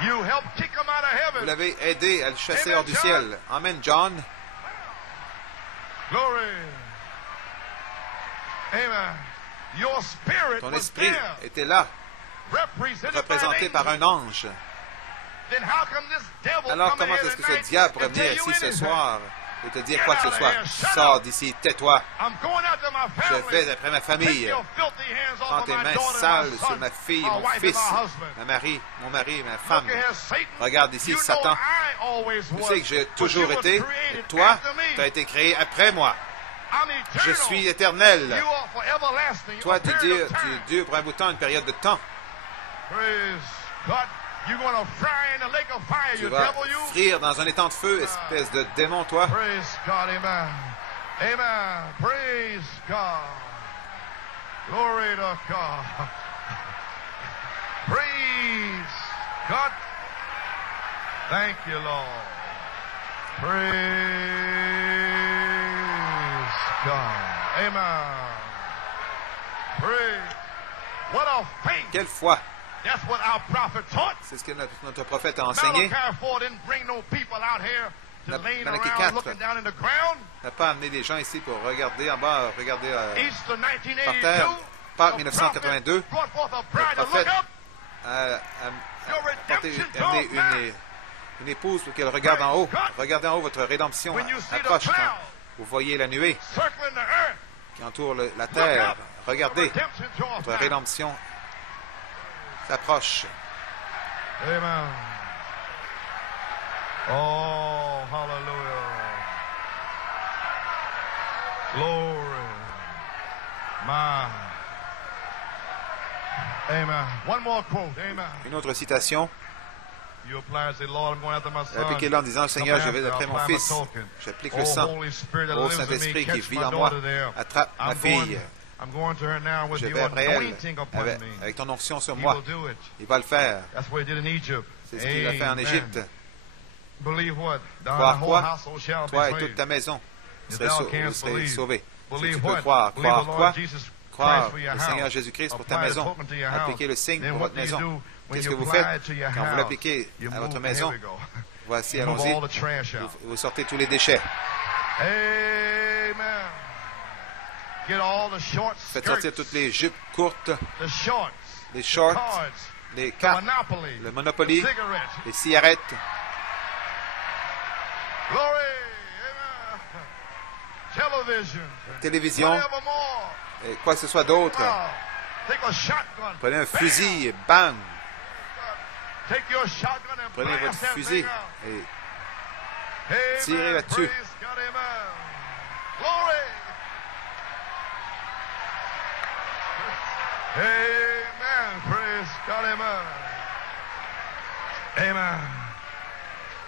You helped kick him out of Vous heaven. l'avez aidé à le chasser Amen, hors du John. ciel. Amen, John. Glory. Amen. Your spirit Ton was esprit there, était là, represented représenté by par an un ange. Then how come this devil Alors come comment here est-ce que ce tonight diable pourrait and tell venir you ici ce anything? soir et te dire Get quoi que out ce of soit? here. Shut Sors up. d'ici, tais-toi. I'm going after my Je family. vais après ma Take famille. your filthy hands Prends off tes of my mains daughter and sales my sur son, ma fille, my mon wife fils, and my husband. mon mari, ma femme. Look at here, Satan. Regarde ici, You Satan. know I always Tu was, sais que j'ai but toujours you was été, created et toi, after me. tu as été créé après moi. I'm Je eternal. suis éternel. You are for everlasting. Toi, A tu period es of time. Dieu pour un bout de temps, une période de temps. Praise God. You're going to fry in the lake of fire, Tu you vas devil, you. frire dans un étang de feu, espèce de démon, toi. Praise God, amen. Amen. Praise God. Glory to God. Praise God. Thank you, Lord. Praise God. Amen. Praise. What a faith. Quelle foi! That's what our prophet taught. C'est ce que notre prophète a enseigné. Malachi 4 didn't bring no people out here to lay Malachie around 4 looking down in the ground. n'a pas amené des gens ici pour regarder en bas, regarder Easter par terre. 1982. Pâques 1982, Brought forth a le bride to look prophète up. a Your redemption draws amené nigh. une épouse pour qu'elle regarde en haut. Regardez en haut, votre rédemption When you see the approche. Quand cloud vous voyez la nuée circling the earth, qui entoure la terre, regardez, redemption draws votre nigh. rédemption s'approche. Amen. Oh, hallelujah. Glory. My. Amen. One more quote. Amen. Une autre citation. You apply and say, Lord, I'm going after my son. Appliquez-le en disant, Seigneur, je vais après mon fils. J'applique le sang. Ô Saint-Esprit qui vit en moi, attrape ma fille. Je vais après elle avec ton onction sur moi. Il va le faire. C'est ce qu'il a fait en Égypte. Croire quoi? Toi et toute ta maison, vous serez sauvés. Si tu peux croire quoi? Croire le Seigneur Jésus-Christ pour ta maison. Appliquez le signe pour votre maison. Qu'est-ce que vous faites quand vous l'appliquez à votre maison? Voici, allons-y. Vous sortez tous les déchets. Amen. Faites sortir toutes les jupes courtes, les shorts, les cartes, le Monopoly, les cigarettes. Télévision, et quoi que ce soit d'autre. Prenez un fusil et bang! Prenez votre fusil et tirez là-dessus. Amen. Praise God. Amen. Amen.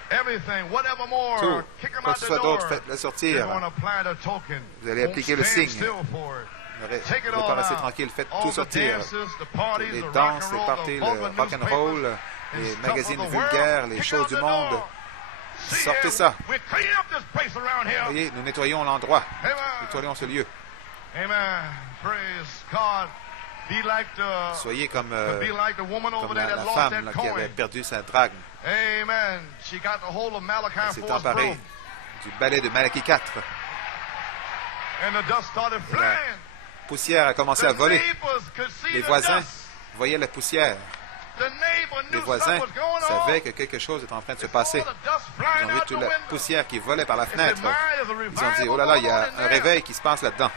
Everything, whatever more, Tout, kick them quoi out que ce the soit door. d'autre, faites-le You're sortir. going to apply the token. Vous allez appliquer le Stand signe. still for it. Vous ne Take it pouvez all pas rester out. tranquille, faites All tout the sortir. dances, the parties, Les the rock danses, and les roll, parties, the vulgar le rock and newspapers, roll, and les stuff magazines of the world. vulgaires, les Kick choses out du the monde. door. See Sortez here, ça. we're cleaning up this place around here. Voyez, nous nettoyons l'endroit. Amen. Nettoyons ce lieu. Amen. Praise God. Be like the, Soyez comme be like the woman over there la that lost femme that là, qui avait coin. perdu sa drague. Amen. She got the hold of Malachi Elle s'est 4's emparée broom. du balai de Malachie 4. And the dust started La flying. poussière a commencé The à voler. neighbors could see Les the voisins dust. voyaient la poussière. The neighbor Les knew voisins something was going on. savaient que quelque chose était en train de se passer. All the dust Ils flying ont vu out the toute la window. poussière qui volait par la They said, fenêtre. "My, there's a Ils ont dit, revival oh là là, il y going a on in un there." réveil qui se passe là-dedans.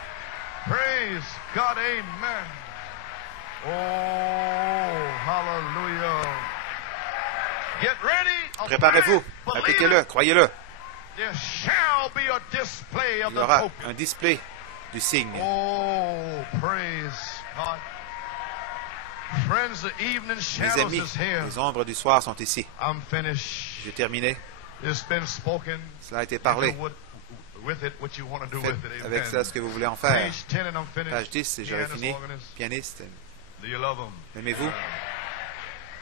Praise God, amen. Oh, hallelujah. Get ready. Préparez-vous, Believe appliquez-le, it. croyez-le. There shall be a display of Il y the aura token. un display du signe. Oh, praise God. Friends, the evening Mes shadows amis, is here. les ombres du soir sont ici. I'm finished. J'ai terminé. It's been spoken. Cela a été parlé. Do with it what you want to do Faites with it. avec Amen. ça ce que vous voulez en faire. Page 10 and I'm finished. Page 10 et j'aurai Pianist, fini. organist. Pianiste, Do you love them? aimez-vous?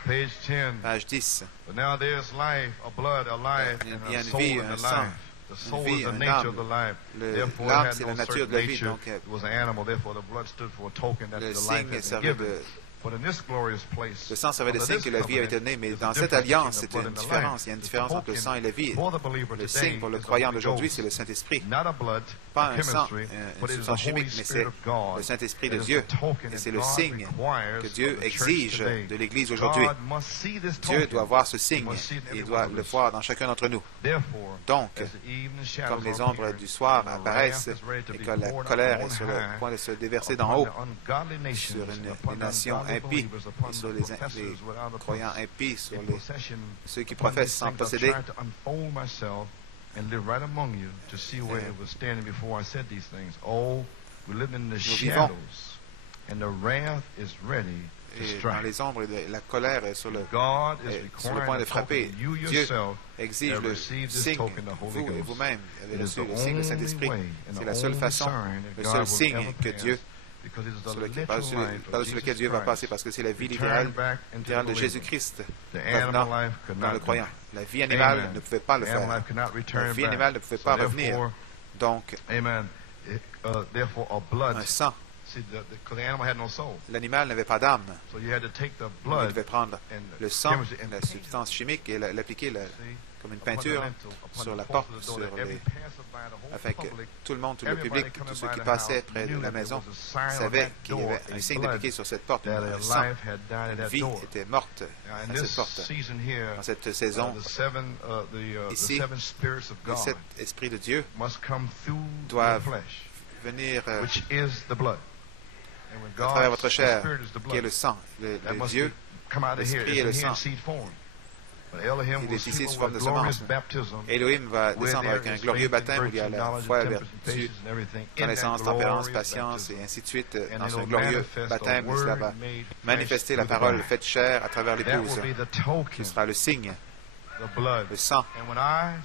Page 10. Page 10. But now there's life, a blood, a life, Il y a and a une soul vie, in un the sang, life. The soul vie, is the un nature âme. of the life. Therefore, It l'âme, had c'est no la nature certain de la vie, nature. donc It was an animal, therefore the blood stood for a token that le the life signe had been servait given. de... But in this glorious place, Le sang servait de under signe this que la vie avait été covenant, donnée, mais there's a dans cette difference alliance, between c'est the blood une and the différence. life. Il y a une The différence entre le token sang et la vie. for the believer Le today signe pour le is the croyant Holy d'aujourd'hui, Ghost. c'est le Saint-Esprit. Not a blood, Pas a un sang, chemistry, une but it is the substance chimique, Holy mais Spirit c'est of God. le Saint-Esprit It de is Dieu. the token Et that c'est le God signe requires que of Dieu the church exige today. de l'Église aujourd'hui. God must see this Dieu token. doit voir ce He signe. must see it in Il every doit one of le us. voir dans chacun d'entre nous. Therefore, Donc, as the evening shadows comme les are ombres appearing, du soir and the apparaissent wrath is ready to et be que la poured out colère on est sur le high point de se déverser upon d'en haut the ungodly nations, sur and les upon the nations ungodly impies believers, upon et sur the les professors without a croyants impies, sur possession, ceux qui upon professent these sans things. I've posséder. tried to unfold myself and live right among you to see where it was standing before I said these things. Oh, we live in the vivons. shadows, and the wrath is ready to Et dans strike. les ombres, la colère est sur le God is sur le point requiring de a frapper. token. You Dieu yourself exige have le received this signe. token, the Holy Vous et Ghost. vous-même avez It is reçu the le signe du only Saint-Esprit. way and C'est the la seule only façon, sign that le God seul will signe ever que pass Dieu par-dessus lequel Dieu va passer, parce que c'est la vie littérale de Jésus-Christ revenant dans le croyant. La vie animale ne pouvait pas le faire. La vie animale ne pouvait pas revenir. Donc, un sang. L'animal n'avait pas d'âme. On devait prendre le sang, la substance chimique, et l'appliquer comme une peinture sur la porte, afin que tout le monde, tout le public, tous ceux qui passaient près de la maison savaient qu'il y avait un signe appliqué sur cette porte. Un sang, une vie était morte à cette porte. Dans cette saison, ici, les 7 esprits de Dieu doivent venir à travers votre chair, qui est le sang, le Dieu, l'esprit et le sang. Il est ici sous forme de semence. Elohim va descendre avec un glorieux baptême où il y a la foi, la vertu, connaissance, tempérance, patience et ainsi de suite. Dans un glorieux baptême, cela va manifester la parole faite chair à travers l'épouse, qui sera le signe, le sang.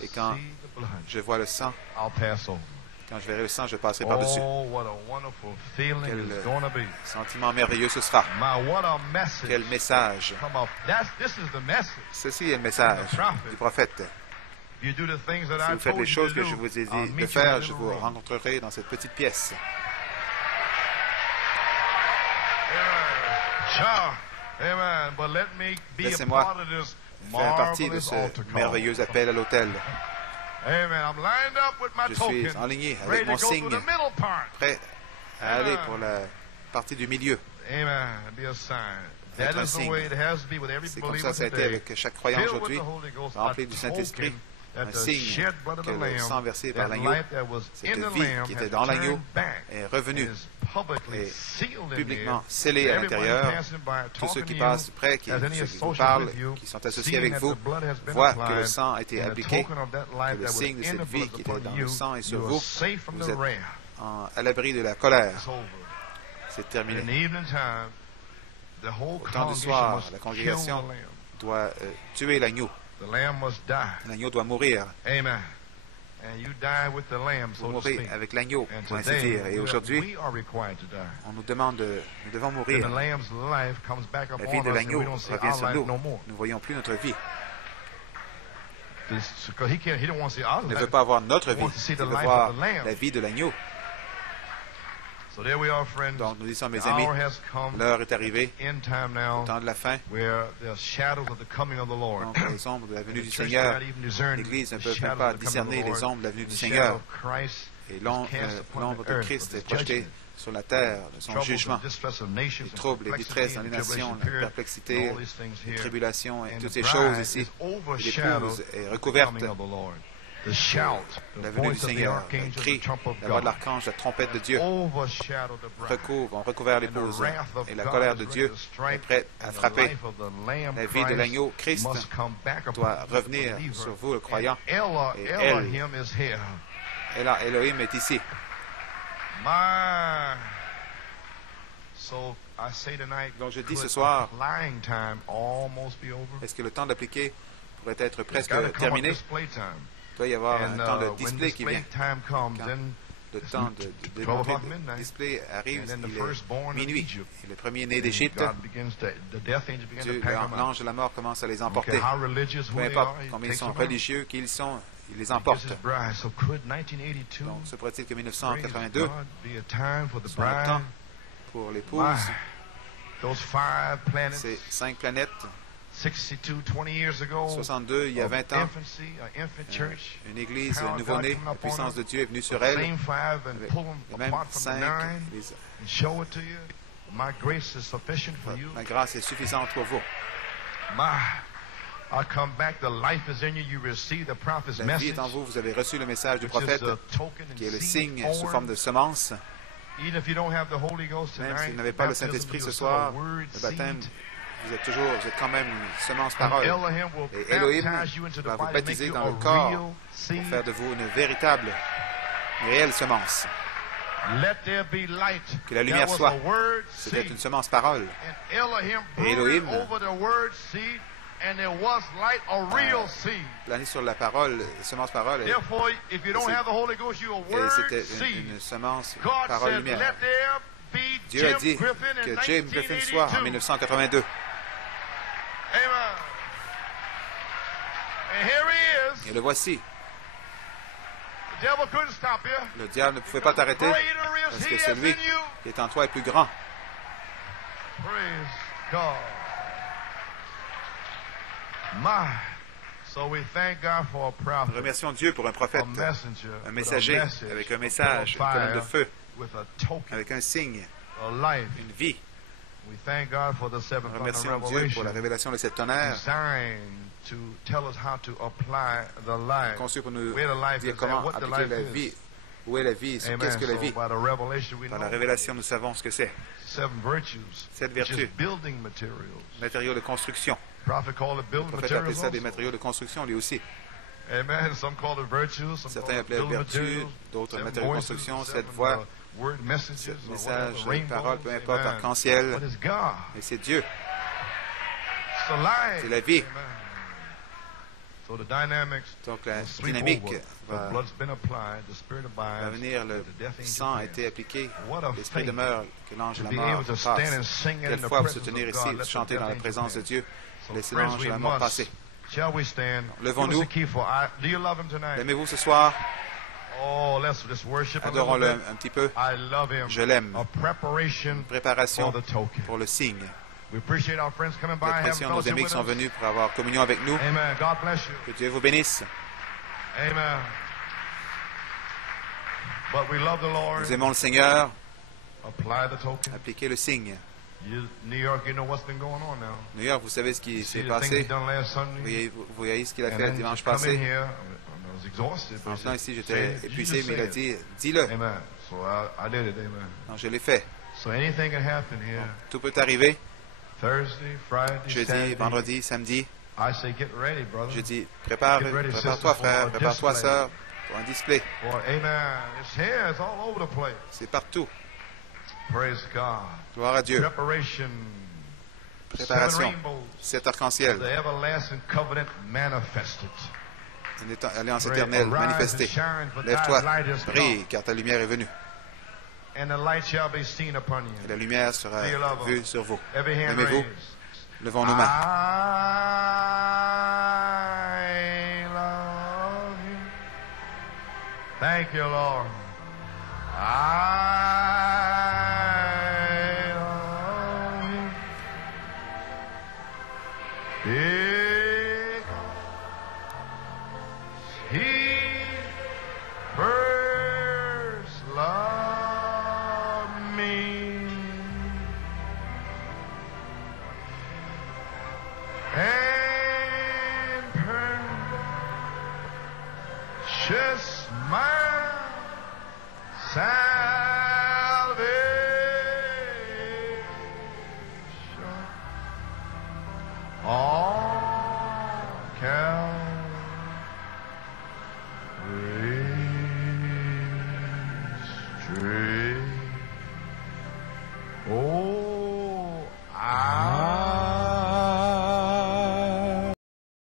Et quand je vois le sang, quand je verrai le sang, je passerai par-dessus. Quel sentiment merveilleux ce sera. Quel message. Ceci est le message du prophète. Si vous faites les choses que je vous ai dit de faire, je vous rencontrerai dans cette petite pièce. Laissez-moi faire partie de ce merveilleux appel à l'autel. Je suis enligné avec mon signe, prêt à aller pour la partie du milieu. Être un signe. C'est comme ça a été avec chaque croyant aujourd'hui, rempli du Saint-Esprit. Un signe que le sang versé par l'agneau, cette vie qui était dans l'agneau, est revenue et publiquement scellée à l'intérieur. Tous ceux qui passent près, ceux qui vous parlent, qui sont associés avec vous, voient que le sang a été appliqué, que le signe de cette vie qui était dans le sang est sur vous. Vous êtes à l'abri de la colère. C'est terminé. Au temps du soir, la congrégation doit tuer l'agneau. L'agneau doit mourir. Vous mourrez avec l'agneau, pour ainsi dire. Et aujourd'hui, on nous demande nous devons mourir. La vie de l'agneau revient sur nous. Nous ne voyons plus notre vie. Il ne veut pas avoir notre vie. Il veut voir la vie de l'agneau. Donc, nous disons, mes amis, l'heure est arrivée, au temps de la fin. Donc, les ombres de la venue du Seigneur, l'Église ne peut même pas discerner les ombres de la venue du Seigneur. Et l'ombre de Christ est projetée sur la terre, de son jugement. Les troubles, les détresses dans les nations, la perplexité, les tribulations et toutes ces choses ici. L'épouse est recouverte. La venue du Seigneur, le cri, la voix de l'archange, la trompette de Dieu ont recouvert l'épouse. Et la colère de Dieu est prête à frapper. La vie de l'agneau, Christ, doit revenir sur vous, le croyant. Et Elohim est ici. Donc je dis ce soir, est-ce que le temps d'appliquer pourrait être presque terminé? Il doit y avoir un temps de display qui vient. Quand le temps de display arrive, il est minuit. Et le premier né d'Égypte, l'ange de la mort commence à les emporter. Peu importe combien ils sont religieux, qu'ils sont, il les emporte. Donc, se pourrait-il que 1982 soit un temps pour l'épouse, ces 5 planètes, 62, il y a 20 ans, une église nouveau-née, la puissance de Dieu est venue sur elle, avec les mêmes 5, ma grâce est suffisante pour vous. La vie est en vous, vous avez reçu le message du prophète, qui est le signe sous forme de semence. Même si vous n'avez pas le Saint-Esprit ce soir, le baptême, vous êtes quand même une semence parole. Et Elohim va vous baptiser dans le corps pour faire de vous une véritable, une réelle semence. Que la lumière soit. C'était une semence parole. Et Elohim plané sur la parole, semence parole. Et c'était une semence parole lumière. Dieu a dit que Jim Griffin soit en 1982. Et le voici. Le diable ne pouvait pas t'arrêter parce que celui qui est en toi est plus grand. Nous remercions Dieu pour un prophète, un messager, avec un message, une colonne de feu, avec un signe, une vie. Nous remercions Dieu pour la révélation de cette tonnerre, conçu pour nous dire comment appliquer la vie. Où est la vie? Qu'est-ce que la vie? Dans la révélation, nous savons ce que c'est. 7 vertus, matériaux de construction. Le prophète appelait ça des matériaux de construction, lui aussi. Certains appelaient vertus, d'autres matériaux de construction, 7 voix, 7 messages, paroles, peu importe, arc-en-ciel. Mais c'est Dieu. C'est la vie. Donc la dynamique va venir, le sang a été appliqué, l'esprit demeure, que l'ange de la mort passe. Quelle foi pour se tenir ici, chanter dans la présence de Dieu, laisser l'ange de la mort passer. Levons-nous. L'aimez-vous ce soir? Adorons-le un petit peu. Je l'aime. Une préparation pour le signe. Nous apprécions nos amis qui sont venus pour avoir communion avec nous. Que Dieu vous bénisse. Nous aimons le Seigneur. Appliquez le signe. New York, vous savez ce qui s'est passé. Vous voyez ce qu'il a fait le dimanche passé. Maintenant, ici, j'étais épuisé, mais il a dit, dis-le. Donc, je l'ai fait. Tout peut arriver. Jeudi, vendredi, samedi. Je dis, prépare-toi, frère, prépare-toi, sœur, pour un display. C'est partout. Gloire à Dieu. Préparation. 7 arc-en-ciel. Alliance éternelle manifestée. Lève-toi, brille, car ta lumière est venue. Et la lumière sera vue sur vous. Aimez-vous? Levons nos mains. Thank you, Lord. I love you. He first loved me and purchased my salvation.